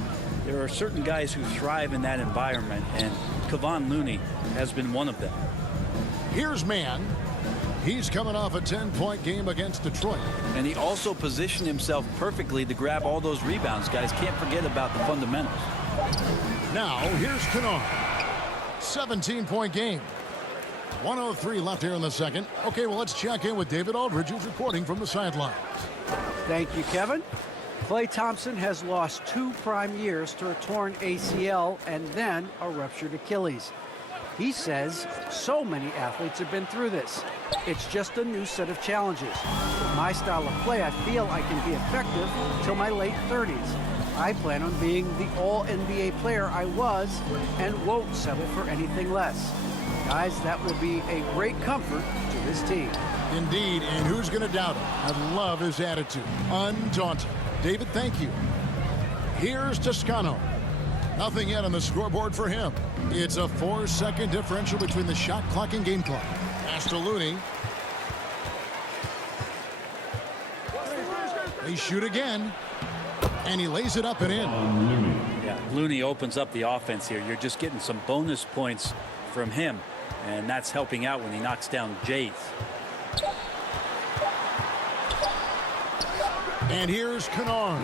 there are certain guys who thrive in that environment, and Kevon Looney has been one of them. Here's Mann. He's coming off a 10-point game against Detroit. And he also positioned himself perfectly to grab all those rebounds. Guys, can't forget about the fundamentals. Now, here's Kennard. 17-point game. 1:03 left here in the second. Okay, well, let's check in with David Aldridge, who's reporting from the sidelines. Thank you, Kevin. Klay Thompson has lost 2 prime years to a torn ACL and then a ruptured Achilles. He says so many athletes have been through this. It's just a new set of challenges. With my style of play, I feel I can be effective till my late 30s. I plan on being the all-NBA player I was and won't settle for anything less. Guys, that will be a great comfort to this team. Indeed, and who's going to doubt him? I love his attitude. Undaunted. David, thank you. Here's Toscano. Nothing yet on the scoreboard for him. It's a 4-second differential between the shot clock and game clock. Pass to Looney. They shoot again. And he lays it up and in. Yeah, Looney opens up the offense here. You're just getting some bonus points from him, and that's helping out when he knocks down Jays. And here's Kennard.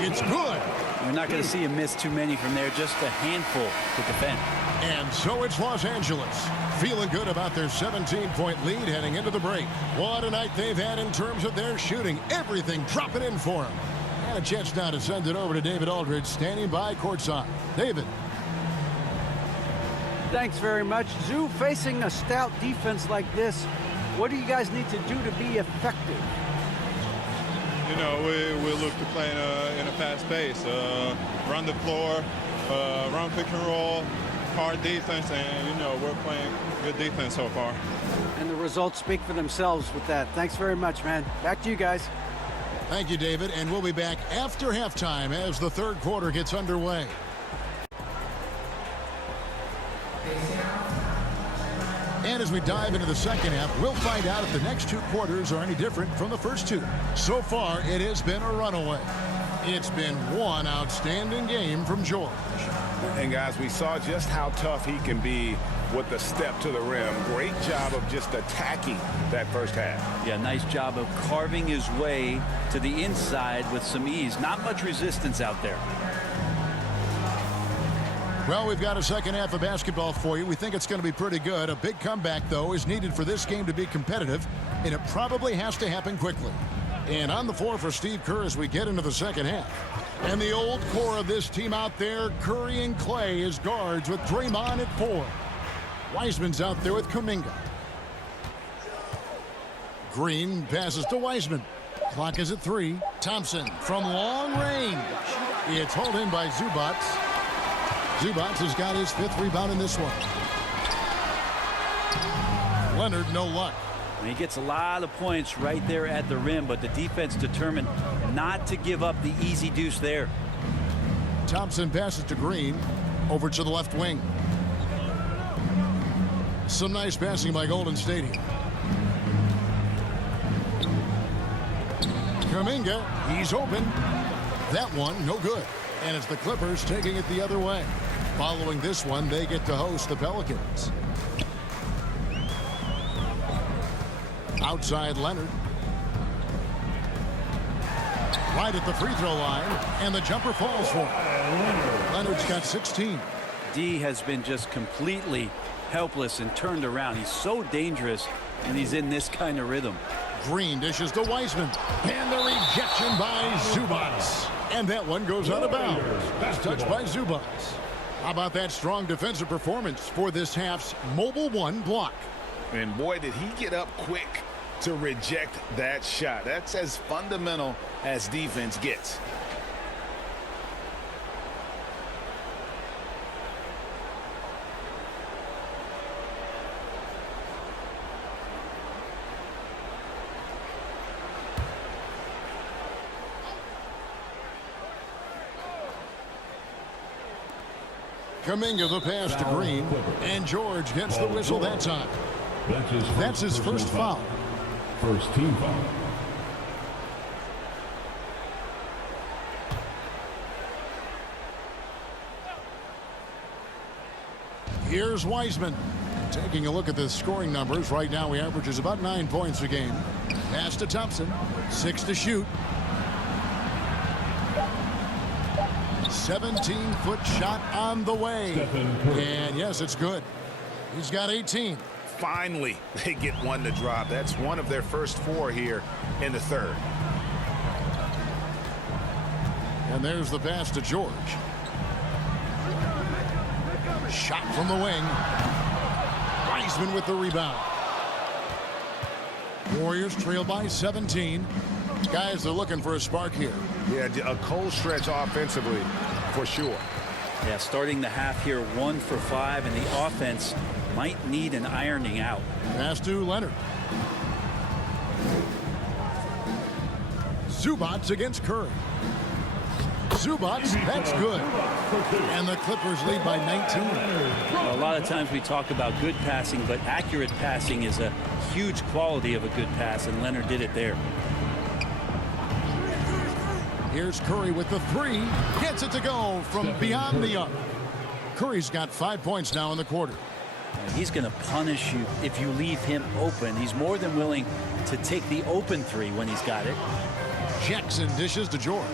It's good. You're not going to see him miss too many from there, just a handful to defend. And so it's Los Angeles, feeling good about their 17-point lead heading into the break. What a night they've had in terms of their shooting. Everything dropping in for them. And a chance now to send it over to David Aldridge, standing by courtside. David. Thanks very much. Zoo, facing a stout defense like this, what do you guys need to do to be effective? You know, we look to play in a fast pace, run the floor, run pick and roll, hard defense, and, you know, we're playing good defense so far. And the results speak for themselves with that. Thanks very much, man. Back to you guys. Thank you, David. And we'll be back after halftime as the third quarter gets underway. And as we dive into the second half, we'll find out if the next 2 quarters are any different from the first 2. So far, it has been a runaway. It's been one outstanding game from George. And guys, we saw just how tough he can be with the step to the rim. Great job of just attacking that first half. Yeah, nice job of carving his way to the inside with some ease. Not much resistance out there. Well, we've got a second half of basketball for you. We think it's going to be pretty good. A big comeback, though, is needed for this game to be competitive, and it probably has to happen quickly. And on the floor for Steve Kerr as we get into the second half. And the old core of this team out there, Curry and Clay as guards with Draymond at 4. Wiseman's out there with Kuminga. Green passes to Wiseman. Clock is at 3. Thompson from long range. It's hauled in by Zubac. Zubac has got his 5th rebound in this one. Leonard, no luck. He gets a lot of points right there at the rim, but the defense determined not to give up the easy deuce there. Thompson passes to Green. Over to the left wing. Some nice passing by Golden State here. Kuminga, he's open. That one, no good. And it's the Clippers taking it the other way. Following this one, they get to host the Pelicans. Outside Leonard. Right at the free throw line, and the jumper falls for him. Leonard's got 16. D has been just completely helpless and turned around. He's so dangerous when he's in this kind of rhythm. Green dishes to Wiseman, and the rejection by Zubac. And that one goes out of bounds. That's touched by Zubac. How about that strong defensive performance for this half's Mobile One block? And boy, did he get up quick to reject that shot. That's as fundamental as defense gets. Kuminga the pass to Green, and George gets the whistle that time. That's his first foul. First team foul. Here's Wiseman. Taking a look at the scoring numbers, right now he averages about 9 points a game. Pass to Thompson, 6 to shoot. 17-foot shot on the way. And yes, it's good. He's got 18. Finally, they get one to drop. That's one of their first 4 here in the third. And there's the pass to George. Shot from the wing. Wiseman with the rebound. Warriors trail by 17. Guys, they're looking for a spark here. Yeah, a cold stretch offensively for sure. Yeah, starting the half here 1 for 5, and the offense might need an ironing out. Pass to Leonard. Zubac against Curry. Zubac, that's good. And the Clippers lead by 19. A lot of times we talk about good passing, but accurate passing is a huge quality of a good pass, and Leonard did it there. Here's Curry with the 3. Gets it to go from beyond the arc. Curry's got 5 points now in the quarter. He's going to punish you if you leave him open. He's more than willing to take the open 3 when he's got it. Jackson dishes to George.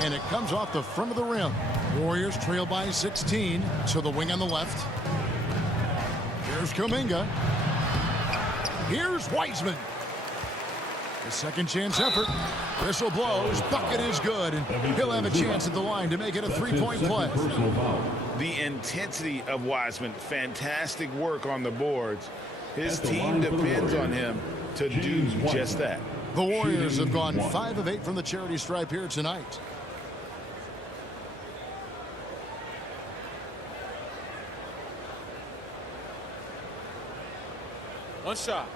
And it comes off the front of the rim. Warriors trail by 16 to the wing on the left. Here's Kuminga. Here's Wiseman. A second chance effort. Whistle blows. Bucket is good. And he'll have a chance at the line to make it a 3-point play. The intensity of Wiseman. Fantastic work on the boards. His team depends on him to do just that. The Warriors have gone 5 of 8 from the charity stripe here tonight. One shot.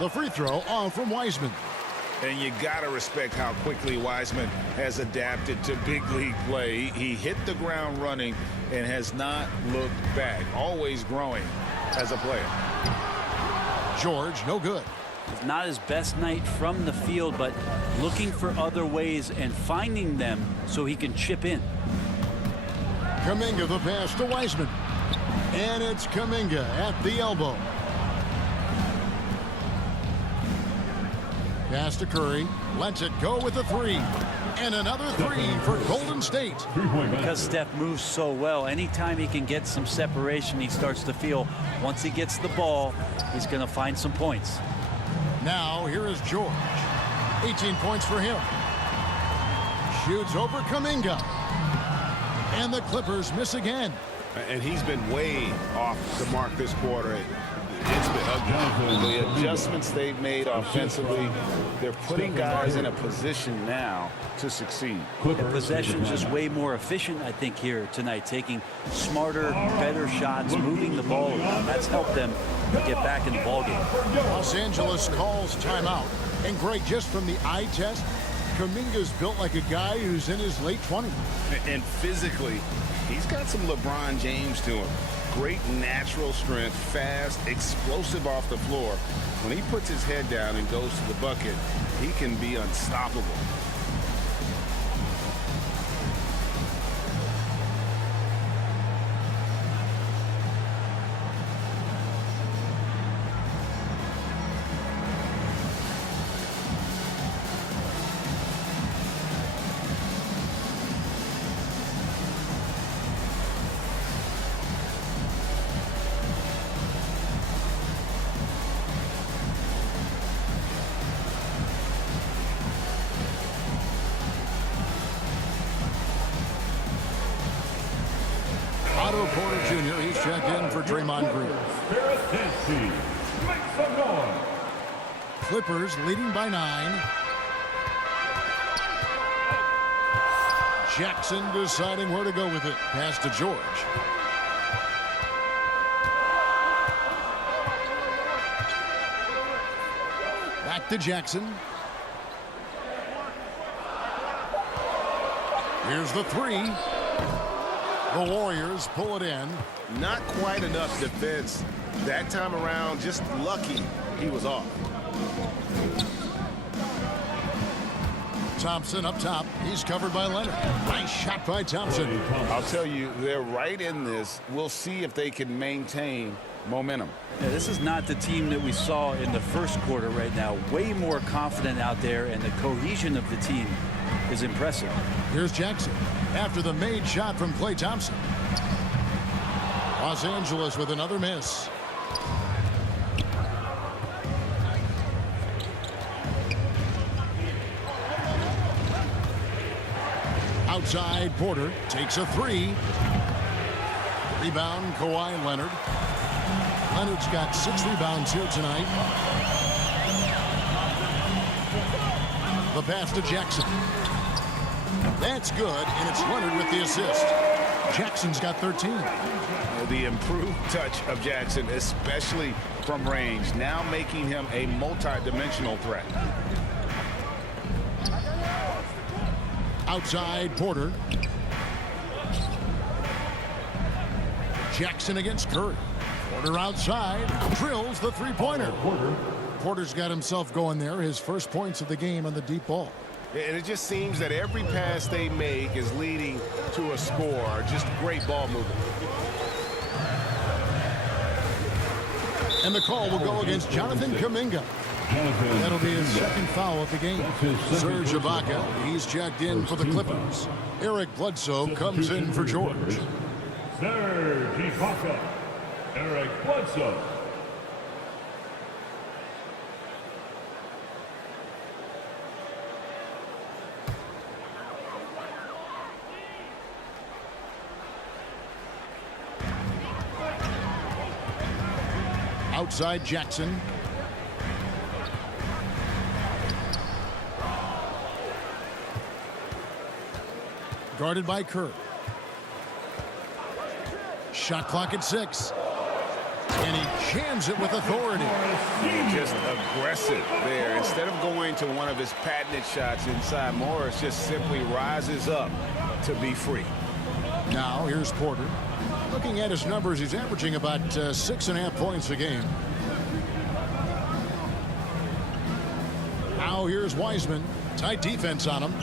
The free throw on from Wiseman. And you got to respect how quickly Wiseman has adapted to big league play. He hit the ground running and has not looked back, always growing as a player. George, no good. It's not his best night from the field, but looking for other ways and finding them so he can chip in. Kuminga the pass to Wiseman. And it's Kuminga at the elbow. Pass to Curry. Lets it go with a three. And another three for Golden State. Because Steph moves so well, anytime he can get some separation, he starts to feel once he gets the ball, he's going to find some points. Now here is George. 18 points for him. Shoots over Kuminga. And the Clippers miss again. And he's been way off the mark this quarter. It's been ugly. The adjustments they've made offensively, they're putting guys in a position now to succeed. The possession's just way more efficient, I think, here tonight, taking smarter, better shots, moving the ball. That's helped them get back in the ballgame. Los Angeles calls timeout. And Greg, just from the eye test, Kuminga's built like a guy who's in his late 20s. And physically, he's got some LeBron James to him. Great natural strength, fast, explosive off the floor. When he puts his head down and goes to the bucket, he can be unstoppable. Otto Porter Jr., he's checked in for Draymond Green. Clippers leading by 9. Jackson deciding where to go with it. Pass to George. Back to Jackson. Here's the three. The Warriors pull it in. Not quite enough defense that time around. Just lucky he was off. Thompson up top. He's covered by Leonard. Nice shot by Thompson. I'll tell you, they're right in this. We'll see if they can maintain momentum. Yeah, this is not the team that we saw in the first quarter right now. Way more confident out there, and the cohesion of the team is impressive. Here's Jackson after the made shot from Klay Thompson. Los Angeles with another miss. Outside, Porter takes a three. Rebound, Kawhi Leonard. Leonard's got 6 rebounds here tonight. The pass to Jackson. That's good, and it's Leonard with the assist. Jackson's got 13. The improved touch of Jackson, especially from range, now making him a multi-dimensional threat. Outside, Porter. Jackson against Curry. Porter outside, drills the three-pointer. Porter's got himself going there, his first points of the game on the deep ball. And it just seems that every pass they make is leading to a score. Just great ball movement. And the call will go against Jonathan Kuminga. That'll be his second foul of the game. Serge Ibaka, he's checked in for the Clippers. Eric Bledsoe comes in for George. Serge Ibaka, Eric Bledsoe. Outside Jackson. Guarded by Kerr. Shot clock at 6. And he jams it with authority. Just aggressive there. Instead of going to one of his patented shots inside, Morris just simply rises up to be free. Now here's Porter. Looking at his numbers, he's averaging about 6.5 points a game. Now here's Wiseman. Tight defense on him.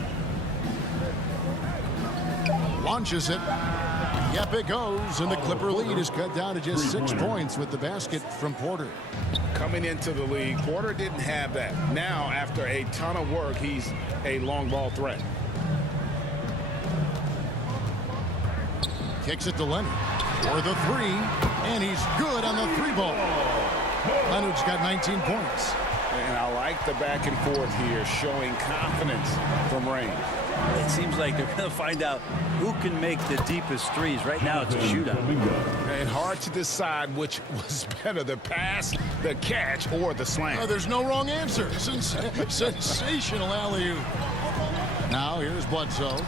Launches it. Yep, it goes. And the Clipper lead is cut down to just 6 points with the basket from Porter. Coming into the league, Porter didn't have that. Now, after a ton of work, he's a long ball threat. Kicks it to Leonard for the three, and he's good on the 3-ball. Leonard's got 19 points. And I like the back and forth here, showing confidence from range. It seems like they're going to find out who can make the deepest threes. Right now, it's a shootout. And hard to decide which was better, the pass, the catch, or the slam. There's no wrong answer. Sensational alley-oop. Now here's Bledsoe.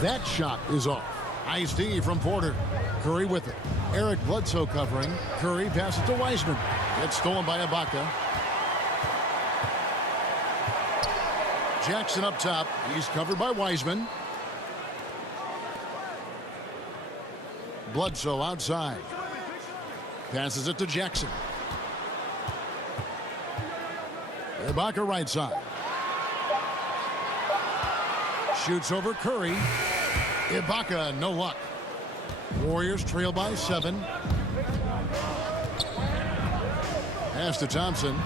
That shot is off. Nice D from Porter. Curry with it. Eric Bledsoe covering. Curry passes to Wiseman. It's stolen by Ibaka. Jackson up top. He's covered by Wiseman. Bledsoe outside. Passes it to Jackson. Ibaka right side. Shoots over Curry. Ibaka, no luck. Warriors trail by 7. Pass to Thompson.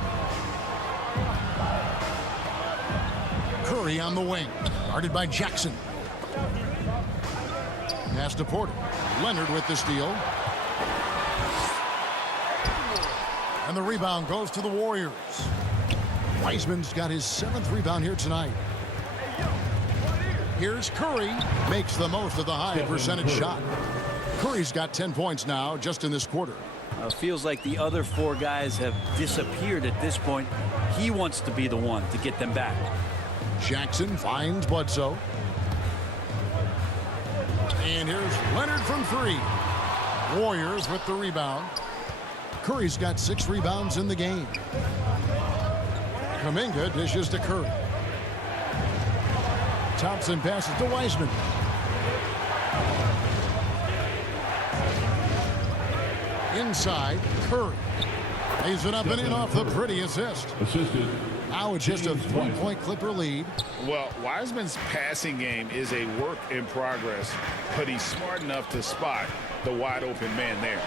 Curry on the wing. Guarded by Jackson. Pass to Porter. Leonard with the steal. And the rebound goes to the Warriors. Wiseman's got his 7th rebound here tonight. Here's Curry. Makes the most of the high percentage shot. Curry's got 10 points now just in this quarter. Feels like the other 4 guys have disappeared at this point. He wants to be the one to get them back. Jackson finds Bledsoe. And here's Leonard from 3. Warriors with the rebound. Curry's got 6 rebounds in the game. Kuminga dishes to Curry. Thompson passes to Wiseman. Inside, Curry. Lays it up and in off the pretty assist. Now it's just a 3-point Clipper lead. Well, Wiseman's passing game is a work in progress, but he's smart enough to spot the wide open man there.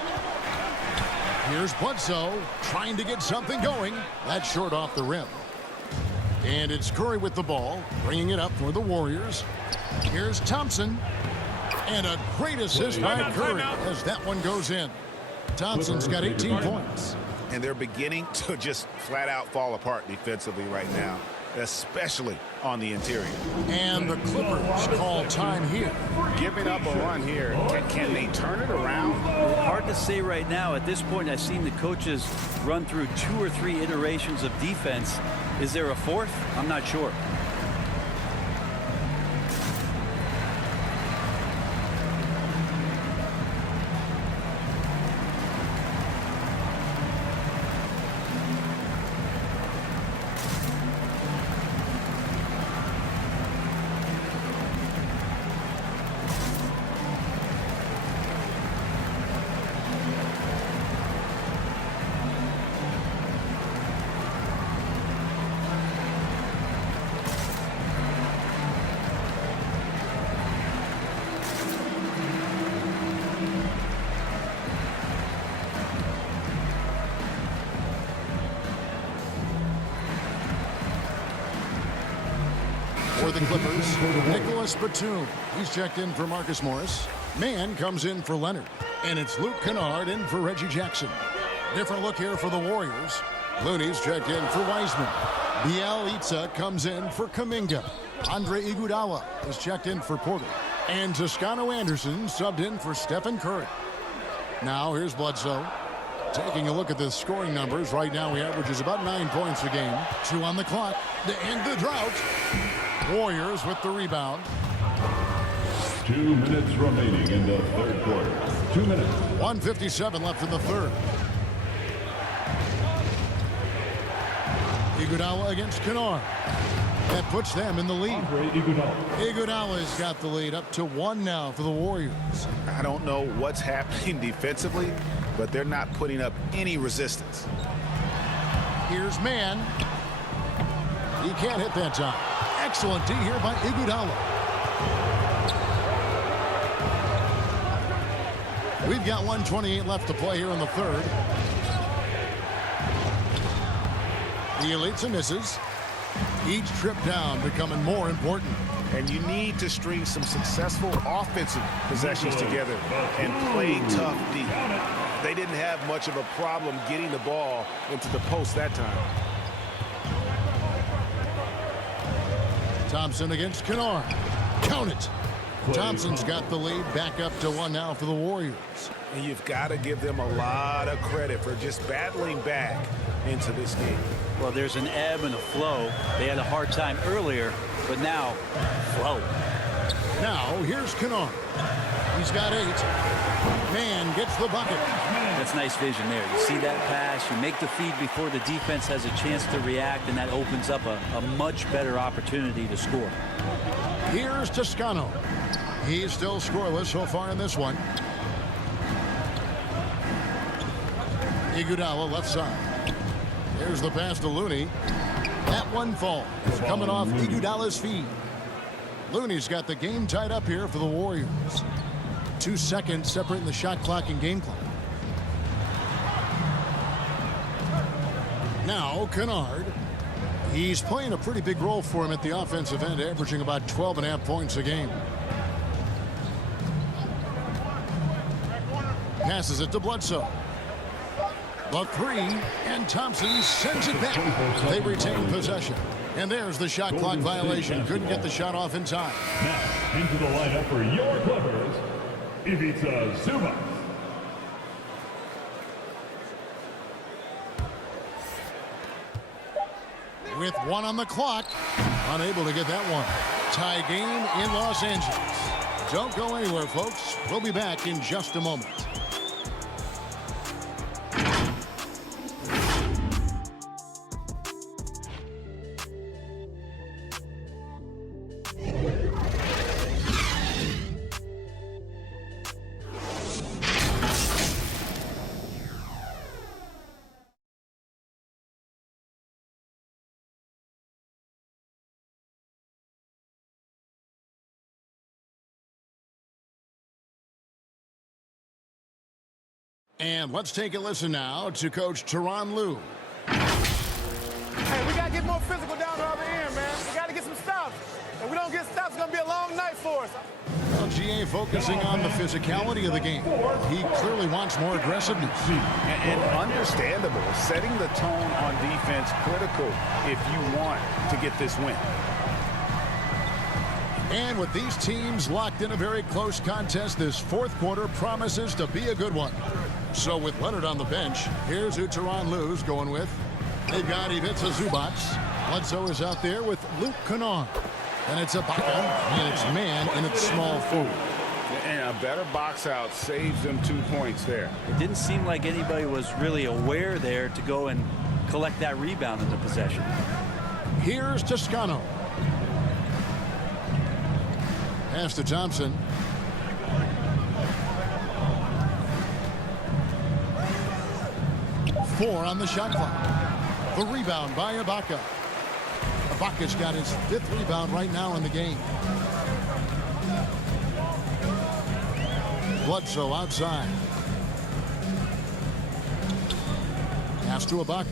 Here's Bledsoe trying to get something going. That's short off the rim. And it's Curry with the ball, bringing it up for the Warriors. Here's Thompson. And a great assist by Curry as that one goes in. Thompson's got 18 points. And they're beginning to just flat out fall apart defensively right now, especially on the interior. And the Clippers call time here. Giving up a run here. Can they turn it around? Hard to say right now. At this point, I've seen the coaches run through 2 or 3 iterations of defense. Is there a 4th? I'm not sure. For the Clippers, Nicholas Batum. He's checked in for Marcus Morris. Mann comes in for Leonard. And it's Luke Kennard in for Reggie Jackson. Different look here for the Warriors. Looney's checked in for Wiseman. Bielitsa comes in for Kuminga. Andre Iguodala is checked in for Porter. And Toscano Anderson subbed in for Stephen Curry. Now here's Bledsoe. Taking a look at the scoring numbers, right now he averages about 9 points a game. 2 on the clock to end the drought. Warriors with the rebound. 2 minutes remaining in the third quarter. 2 minutes. 1:57 left in the third. Iguodala against Kennard. That puts them in the lead. Andre Iguodala. Iguodala's got the lead up to 1 now for the Warriors. I don't know what's happening defensively, but they're not putting up any resistance. Here's Mann. He can't hit that time. Excellent D here by Iguodala. We've got 1:28 left to play here in the third. The Elites misses. Each trip down becoming more important. And you need to string some successful offensive possessions together and play tough deep. They didn't have much of a problem getting the ball into the post that time. Thompson against Kennard. Count it. Thompson's got the lead back up to 1 now for the Warriors. And you've got to give them a lot of credit for just battling back into this game. Well, there's an ebb and a flow. They had a hard time earlier, but now, flow. Now, here's Kennard. He's got 8. Man gets the bucket. That's nice vision there. You see that pass, you make the feed before the defense has a chance to react, and that opens up a much better opportunity to score. Here's Toscano. He's still scoreless so far in this one. Iguodala left side. Here's the pass to Looney. That one falls. Coming off Iguodala's feet. Looney's got the game tied up here for the Warriors. 2 seconds separating the shot clock and game clock. Now Kennard. He's playing a pretty big role for him at the offensive end, averaging about 12.5 points a game. Passes it to Bledsoe. The 3, and Thompson sends it back. They retain possession. And there's the shot clock violation. Couldn't get the shot off in time. Now, into the lineup for your Clippers, Ivica Zubac. With 1 on the clock, unable to get that one. Tie game in Los Angeles. Don't go anywhere, folks. We'll be back in just a moment. And let's take a listen now to Coach Tyronn Lue. Hey, we got to get more physical down the other end, man. We got to get some stops. If we don't get stops, it's going to be a long night for us. Well, GA focusing on the physicality of the game. He clearly wants more aggressiveness. And understandable. Setting the tone on defense critical if you want to get this win. And with these teams locked in a very close contest, this fourth quarter promises to be a good one. So with Leonard on the bench, here's who Tyronn Lue's going with. They've got Ivica Zubac. Bledsoe is out there with Luke Kennard. And it's Ibaka, and it's Man in its small forward. And a better box out saves them 2 points there. It didn't seem like anybody was really aware there to go and collect that rebound in the possession. Here's Toscano. Pass to Thompson. Four on the shot clock. The rebound by Ibaka. Ibaka's got his 5th rebound right now in the game. Bledsoe outside. Pass to Ibaka.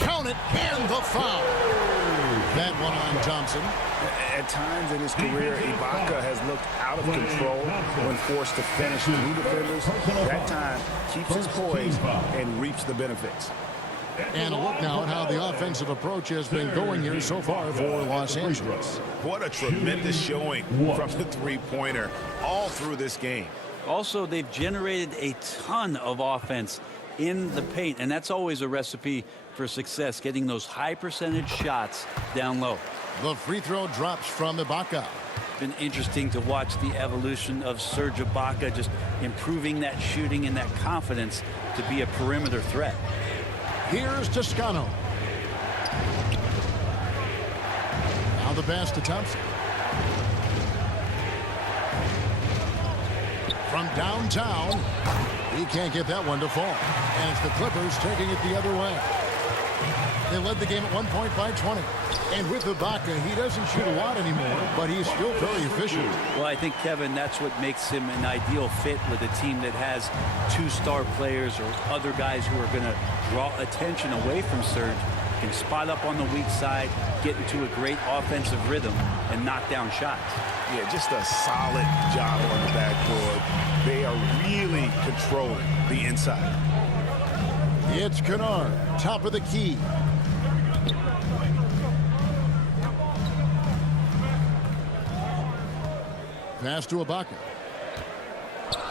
Count it, and the foul. That one on Thompson. At times in his career, Ibaka has looked out of control when forced to finish 2 defenders. That time, keeps his poise and reaps the benefits. And a look now at how the offensive approach has been going here so far for Los Angeles. What a tremendous showing from the three-pointer all through this game. Also, they've generated a ton of offense in the paint, and that's always a recipe for success, getting those high percentage shots down low. The free throw drops from Ibaka. Been interesting to watch the evolution of Serge Ibaka, just improving that shooting and that confidence to be a perimeter threat. Here's Toscano. Now the pass to Thompson. From downtown, he can't get that one to fall. And it's the Clippers taking it the other way. They led the game at one point by 20. And with Ibaka, he doesn't shoot a lot anymore, but he's still very efficient. Well, I think, Kevin, that's what makes him an ideal fit with a team that has 2-star players or other guys who are going to draw attention away from Serge, can spot up on the weak side, get into a great offensive rhythm, and knock down shots. Yeah, just a solid job on the backboard. They are really controlling the inside. It's Kennard, top of the key. Pass to Ibaka.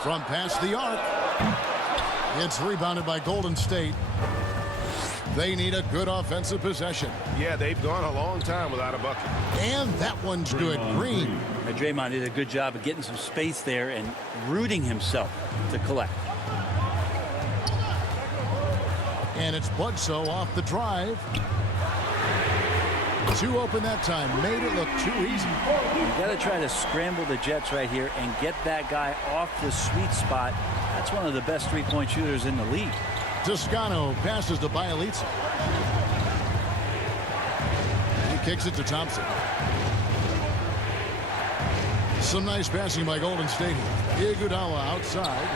From past the arc. It's rebounded by Golden State. They need a good offensive possession. Yeah, they've gone a long time without a bucket. And that one's good. Green. Now, Draymond did a good job of getting some space there and rooting himself to collect. And it's Bledsoe off the drive. Too open that time. Made it look too easy. You got to try to scramble the Jets right here and get that guy off the sweet spot. That's one of the best three-point shooters in the league. Toscano passes to Bielitsa. He kicks it to Thompson. Some nice passing by Golden State. Iguodala outside.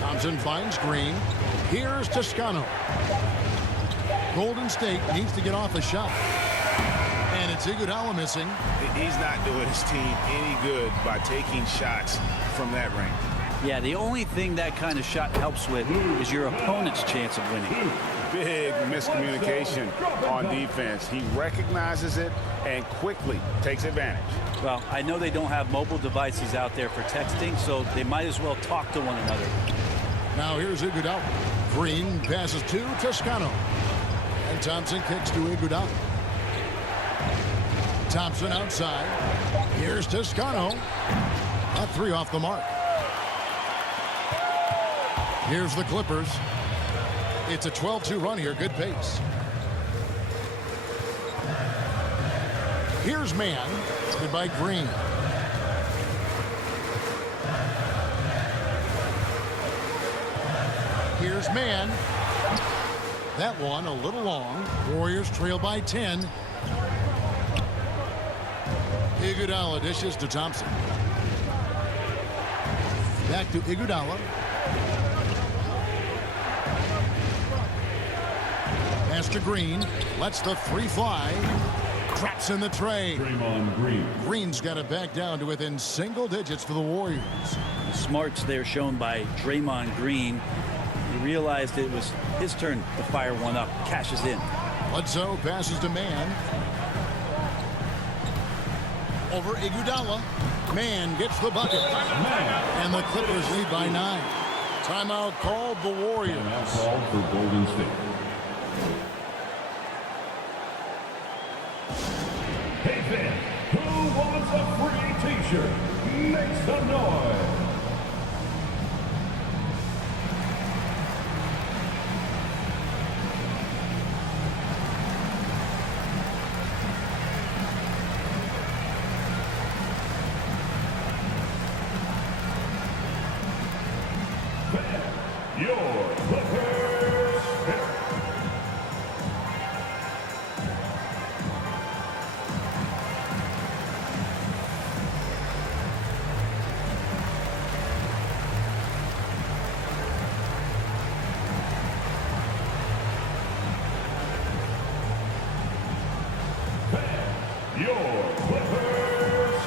Thompson finds Green. Here's Toscano. Golden State needs to get off a shot. And it's Iguodala missing. He's not doing his team any good by taking shots from that range. Yeah, the only thing that kind of shot helps with is your opponent's chance of winning. Big miscommunication on defense. He recognizes it and quickly takes advantage. Well, I know they don't have mobile devices out there for texting, so they might as well talk to one another. Now here's Iguodala. Green passes to Toscano. And Thompson kicks to Iguodala. Thompson outside. Here's Toscano. That three off the mark. Here's the Clippers. It's a 12-2 run here. Good pace. Here's Man. Led by Green. Here's Man. That one a little long. Warriors trail by 10. Iguodala dishes to Thompson. Back to Iguodala. Pass to Green. Lets the three fly. Traps in the tray. Draymond Green. Green's got it back down to within single digits for the Warriors. The smarts there shown by Draymond Green. He realized it was his turn to fire one up. Cashes in. Bledsoe passes to Man. Over Iguodala. Man gets the bucket. And the Clippers lead by 9. Timeout called the Warriors. Timeout called for Golden State. Hey fans, who wants a free t-shirt? Make some noise. Your Clippers. Your Clippers.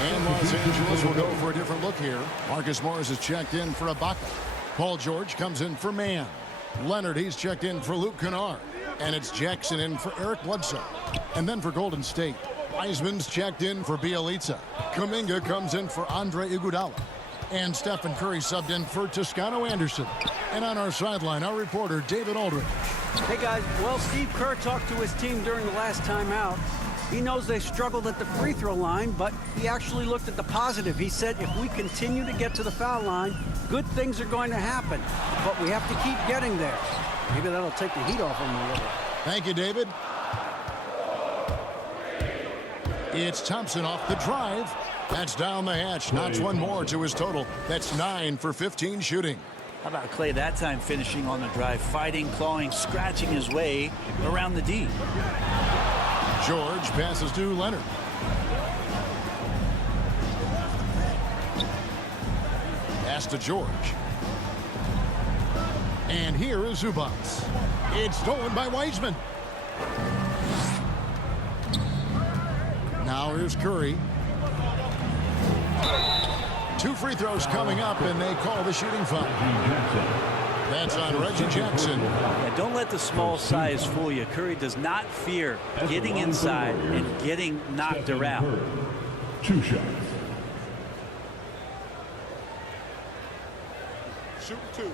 And Los Angeles will go for a different look here. Marcus Morris is checked in for Ibaka. Paul George comes in for Man. Leonard, he's checked in for Luke Kennard. And it's Jackson in for Eric Bledsoe. And then for Golden State, Wiseman's checked in for Bielitsa. Kuminga comes in for Andre Iguodala. And Stephen Curry subbed in for Toscano Anderson. And on our sideline, our reporter, David Aldridge. Hey, guys. Well, Steve Kerr talked to his team during the last timeout. He knows they struggled at the free throw line, but he actually looked at the positive. He said, if we continue to get to the foul line, good things are going to happen. But we have to keep getting there. Maybe that'll take the heat off him a little. Thank you, David. It's Thompson off the drive. That's down the hatch. Knocks one more to his total. That's 9 for 15 shooting. How about Clay that time finishing on the drive, fighting, clawing, scratching his way around the D. George passes to Leonard. Pass to George. And here is Zubats. It's stolen by Wiseman. Now here's Curry. 2 free throws coming up, and they call the shooting foul. That's on Reggie Jackson. Yeah, don't let the small size fool you. Curry does not fear getting inside and getting knocked around. 2 shots. Shoot 2.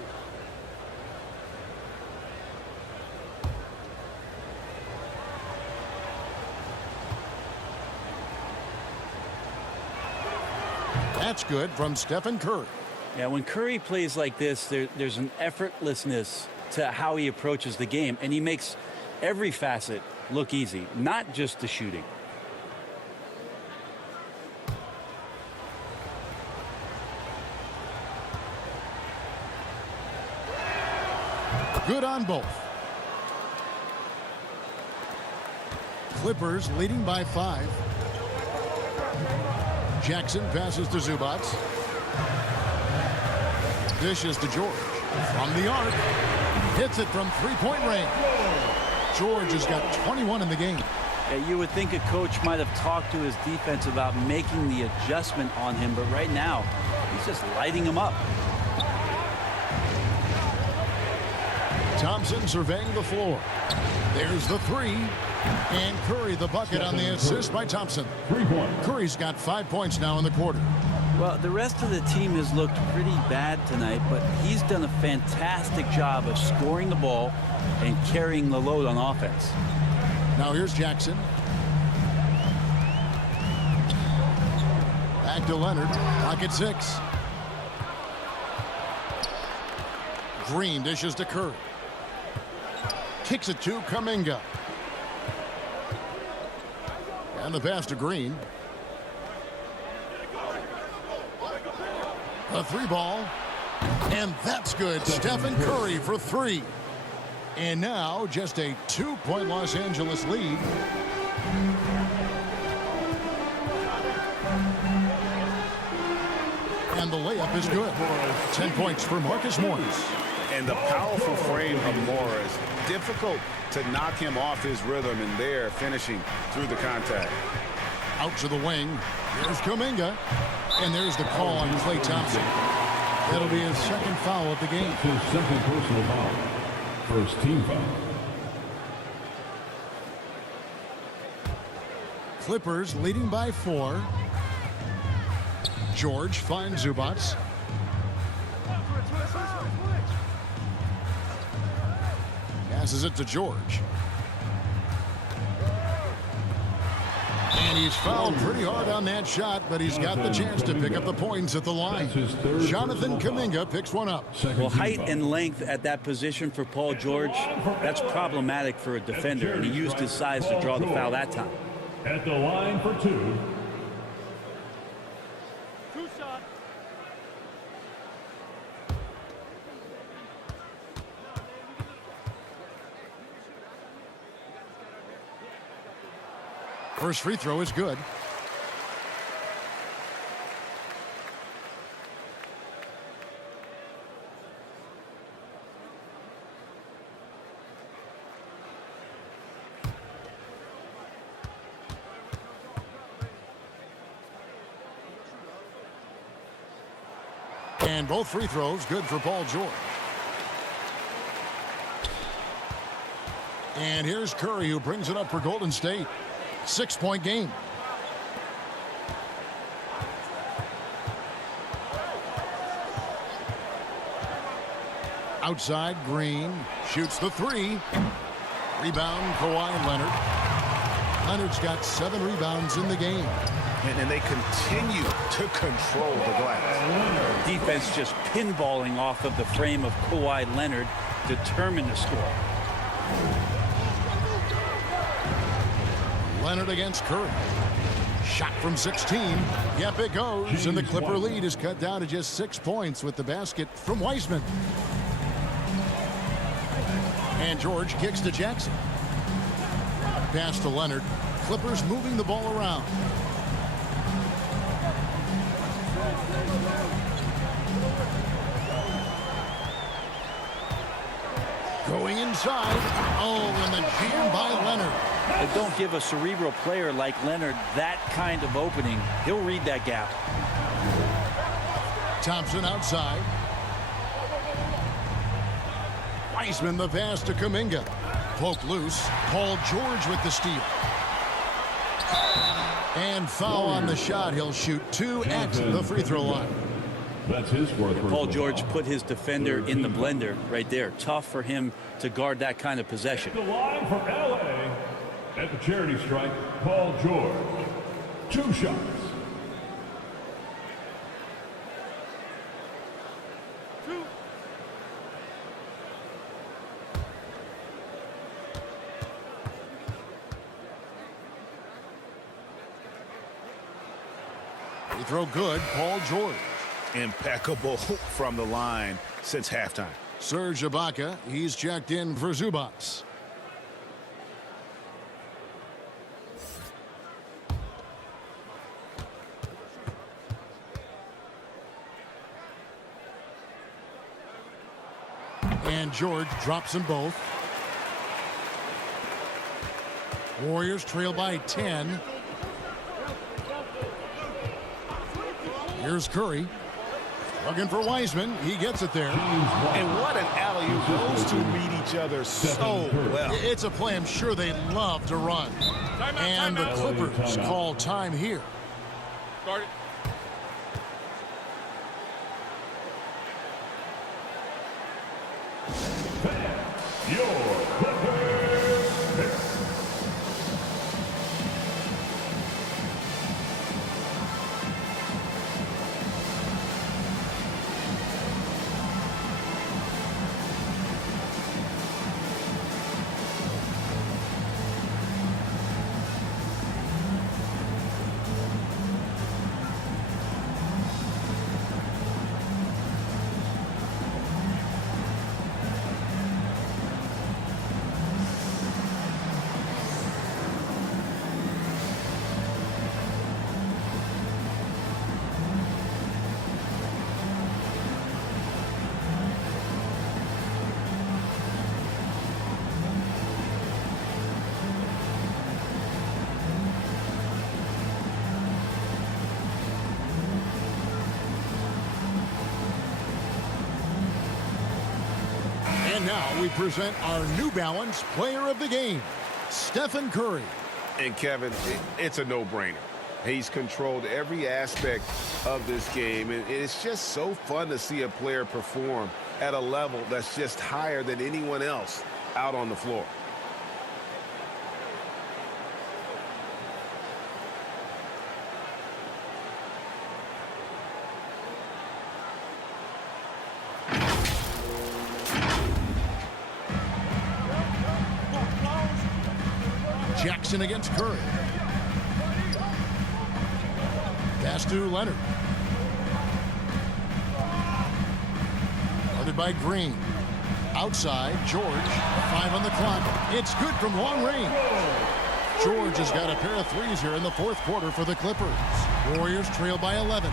That's good from Stephen Curry. Yeah, when Curry plays like this, there's an effortlessness to how he approaches the game, and he makes every facet look easy, not just the shooting. Good on both. Clippers leading by 5. Jackson passes to Zubats. Dishes to George. From the arc. Hits it from three-point range. George has got 21 in the game. Yeah, you would think a coach might have talked to his defense about making the adjustment on him, but right now, he's just lighting him up. Thompson surveying the floor. There's the 3. And Curry the bucket on the assist by Thompson. Curry's got 5 points now in the quarter. Well, the rest of the team has looked pretty bad tonight, but he's done a fantastic job of scoring the ball and carrying the load on offense. Now here's Jackson. Back to Leonard. Pocket 6. Green dishes to Curry. Kicks it to Kuminga. And the pass to Green. A 3 ball. And that's good. Stephen Curry for 3. And now just a 2-point Los Angeles lead. And the layup is good. 10 points for Marcus Morris. And the powerful frame of Morris. Difficult to knock him off his rhythm, and there finishing through the contact. Out to the wing. Here's Kuminga. And there's the call on Klay Thompson. That'll be his second foul of the game. His second personal foul. First team foul. Clippers leading by 4. George finds Zubats. Passes it to George. And he's fouled pretty hard on that shot, but he's got the chance to pick up the points at the line. Jonathan Kuminga picks one up. Well, height and length at that position for Paul George, that's problematic for a defender, and he used his size to draw the foul that time. At the line for 2. First free throw is good. And both free throws good for Paul George. And here's Curry, who brings it up for Golden State. 6-point game. Outside, Green shoots the three. Rebound, Kawhi Leonard. Leonard's got 7 rebounds in the game. And they continue to control the glass. Defense just pinballing off of the frame of Kawhi Leonard, determined to score. Leonard against Curry. Shot from 16. Yep, it goes. And the Clipper lead is cut down to just 6 points with the basket from Wiseman. And George kicks to Jackson. Pass to Leonard. Clippers moving the ball around. Going inside. Oh, and the jam by Leonard. But don't give a cerebral player like Leonard that kind of opening. He'll read that gap. Thompson outside. Wiseman the pass to Kuminga. Poke loose. Paul George with the steal. And foul on the shot. He'll shoot 2 at the free throw line. That's his fourth. Paul George put his defender in the blender right there. Tough for him to guard that kind of possession. The line for LA at the charity stripe, Paul George. 2 shots. Free throw good. Paul George. Impeccable from the line since halftime. Serge Ibaka, he's checked in for Zubac. And George drops them both. Warriors trail by 10. Here's Curry. Looking for Wiseman. He gets it there. And what an alley-oop. Those two meet each other so well. It's a play I'm sure they love to run. And the Clippers call time here. Guard it. Your Clippers. And now we present our New Balance Player of the Game, Stephen Curry. And Kevin, it's a no-brainer. He's controlled every aspect of this game, and it's just so fun to see a player perform at a level that's just higher than anyone else out on the floor. Jackson against Curry. Pass to Leonard. Guarded by Green. Outside, George. 5 on the clock. It's good from long range. George has got a pair of threes here in the 4th quarter for the Clippers. Warriors trail by 11.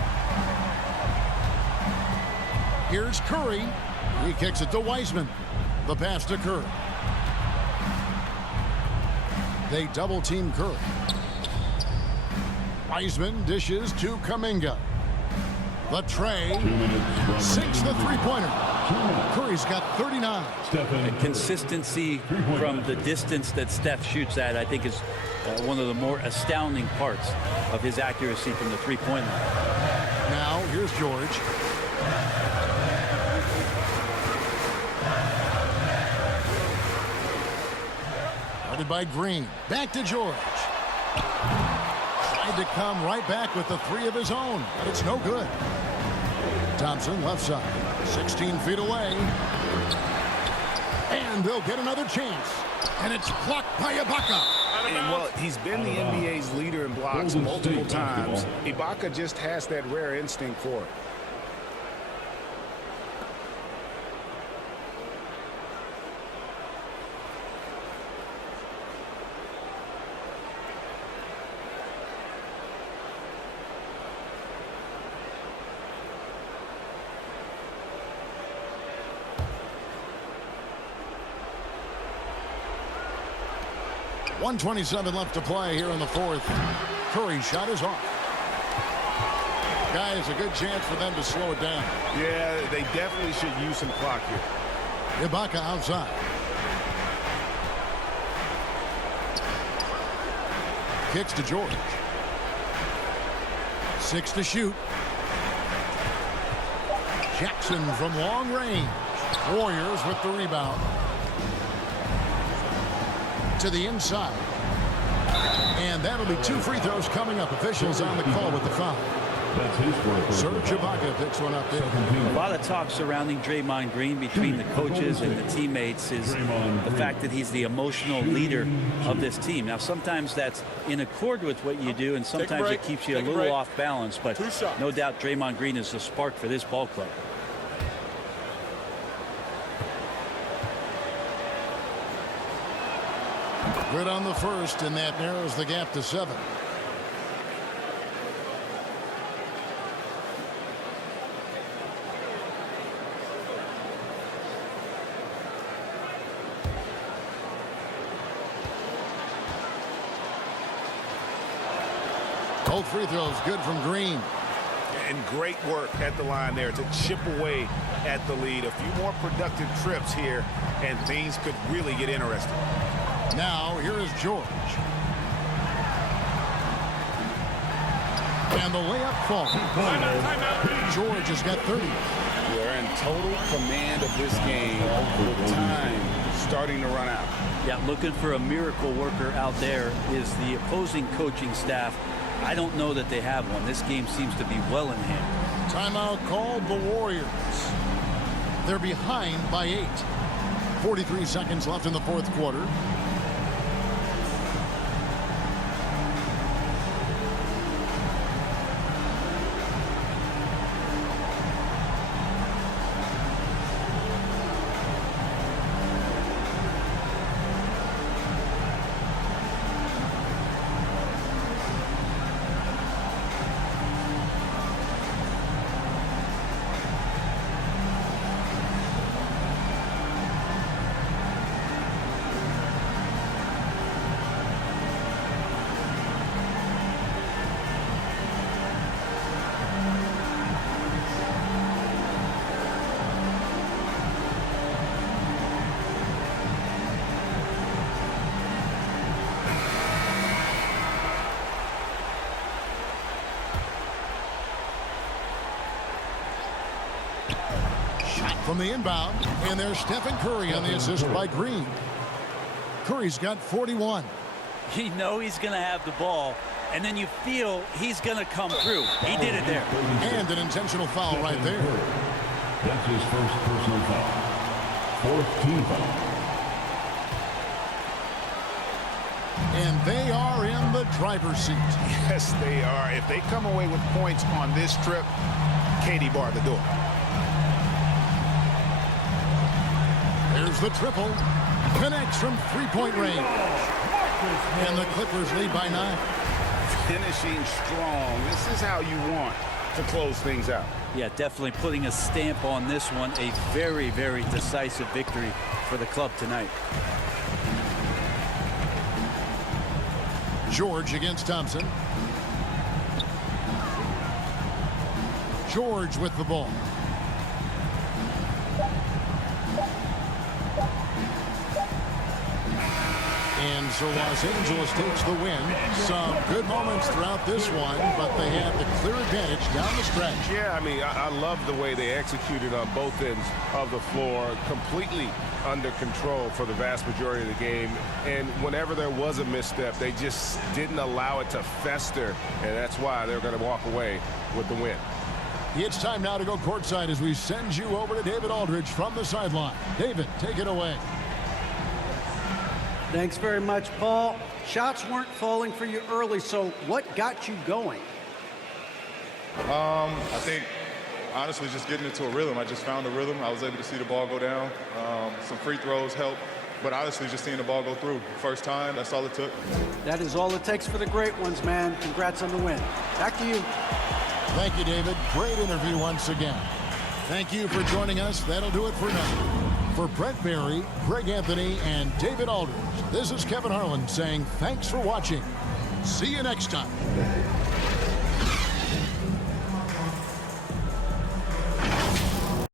Here's Curry. He kicks it to Wiseman. The pass to Curry. They double-team Curry. Wiseman dishes to Kuminga. The tray. Sinks the three-pointer. Curry's got 39. And consistency from the distance that Steph shoots at, I think, is one of the more astounding parts of his accuracy from the three-point line. Now, here's George. Guarded by Green. Back to George. Tried to come right back with the three of his own, but it's no good. Thompson left side. 16 feet away. And they'll get another chance. And it's blocked by Ibaka. And, well, he's been the NBA's leader in blocks multiple times. Ibaka just has that rare instinct for it. .127 left to play here in the fourth. Curry's shot is off. Guys, a good chance for them to slow it down. Yeah, they definitely should use some clock here. Ibaka outside. Kicks to George. 6 to shoot. Jackson from long range. Warriors with the rebound. To the inside. And that'll be 2 free throws coming up. Officials on the call with the foul. That's his fourth. Serge Ibaka picks one up there. A lot of talk surrounding Draymond Green between the coaches and the teammates is the fact that he's the emotional leader of this team. Now, sometimes that's in accord with what you do, and sometimes it keeps you a little off balance. But no doubt Draymond Green is the spark for this ball club. Good on the first, and that narrows the gap to 7. Both free throws good from Green. And great work at the line there to chip away at the lead. A few more productive trips here, and things could really get interesting. Now, here is George. And the layup falls. George has got 30. They're in total command of this game with time starting to run out. Yeah, looking for a miracle worker out there is the opposing coaching staff. I don't know that they have one. This game seems to be well in hand. Timeout called the Warriors. They're behind by 8. 43 seconds left in the fourth quarter. From the inbound, and there's Stephen Curry on the assist by Green. Curry's got 41. You know he's going to have the ball, and then you feel he's going to come through. He did it there. And an intentional foul right there. That's his first personal foul. Fourth team foul. And they are in the driver's seat. Yes, they are. If they come away with points on this trip, Katie barred the door. There's the triple. Connects from three-point range. And the Clippers lead by 9. Finishing strong. This is how you want to close things out. Yeah, definitely putting a stamp on this one. A very, very decisive victory for the club tonight. George against Thompson. George with the ball. And so Los Angeles takes the win. Some good moments throughout this one, but they had the clear advantage down the stretch. Yeah, I mean, I love the way they executed on both ends of the floor, completely under control for the vast majority of the game. And whenever there was a misstep, they just didn't allow it to fester, and that's why they're going to walk away with the win. It's time now to go courtside as we send you over to David Aldridge from the sideline. David, take it away. Thanks very much, Paul. Shots weren't falling for you early, so what got you going? I think, honestly, just getting into a rhythm. I just found a rhythm. I was able to see the ball go down. Some free throws helped, but honestly, just seeing the ball go through. First time, that's all it took. That is all it takes for the great ones, man. Congrats on the win. Back to you. Thank you, David. Great interview once again. Thank you for joining us. That'll do it for now. For Brent Barry, Greg Anthony, and David Aldridge, this is Kevin Harlan saying thanks for watching. See you next time.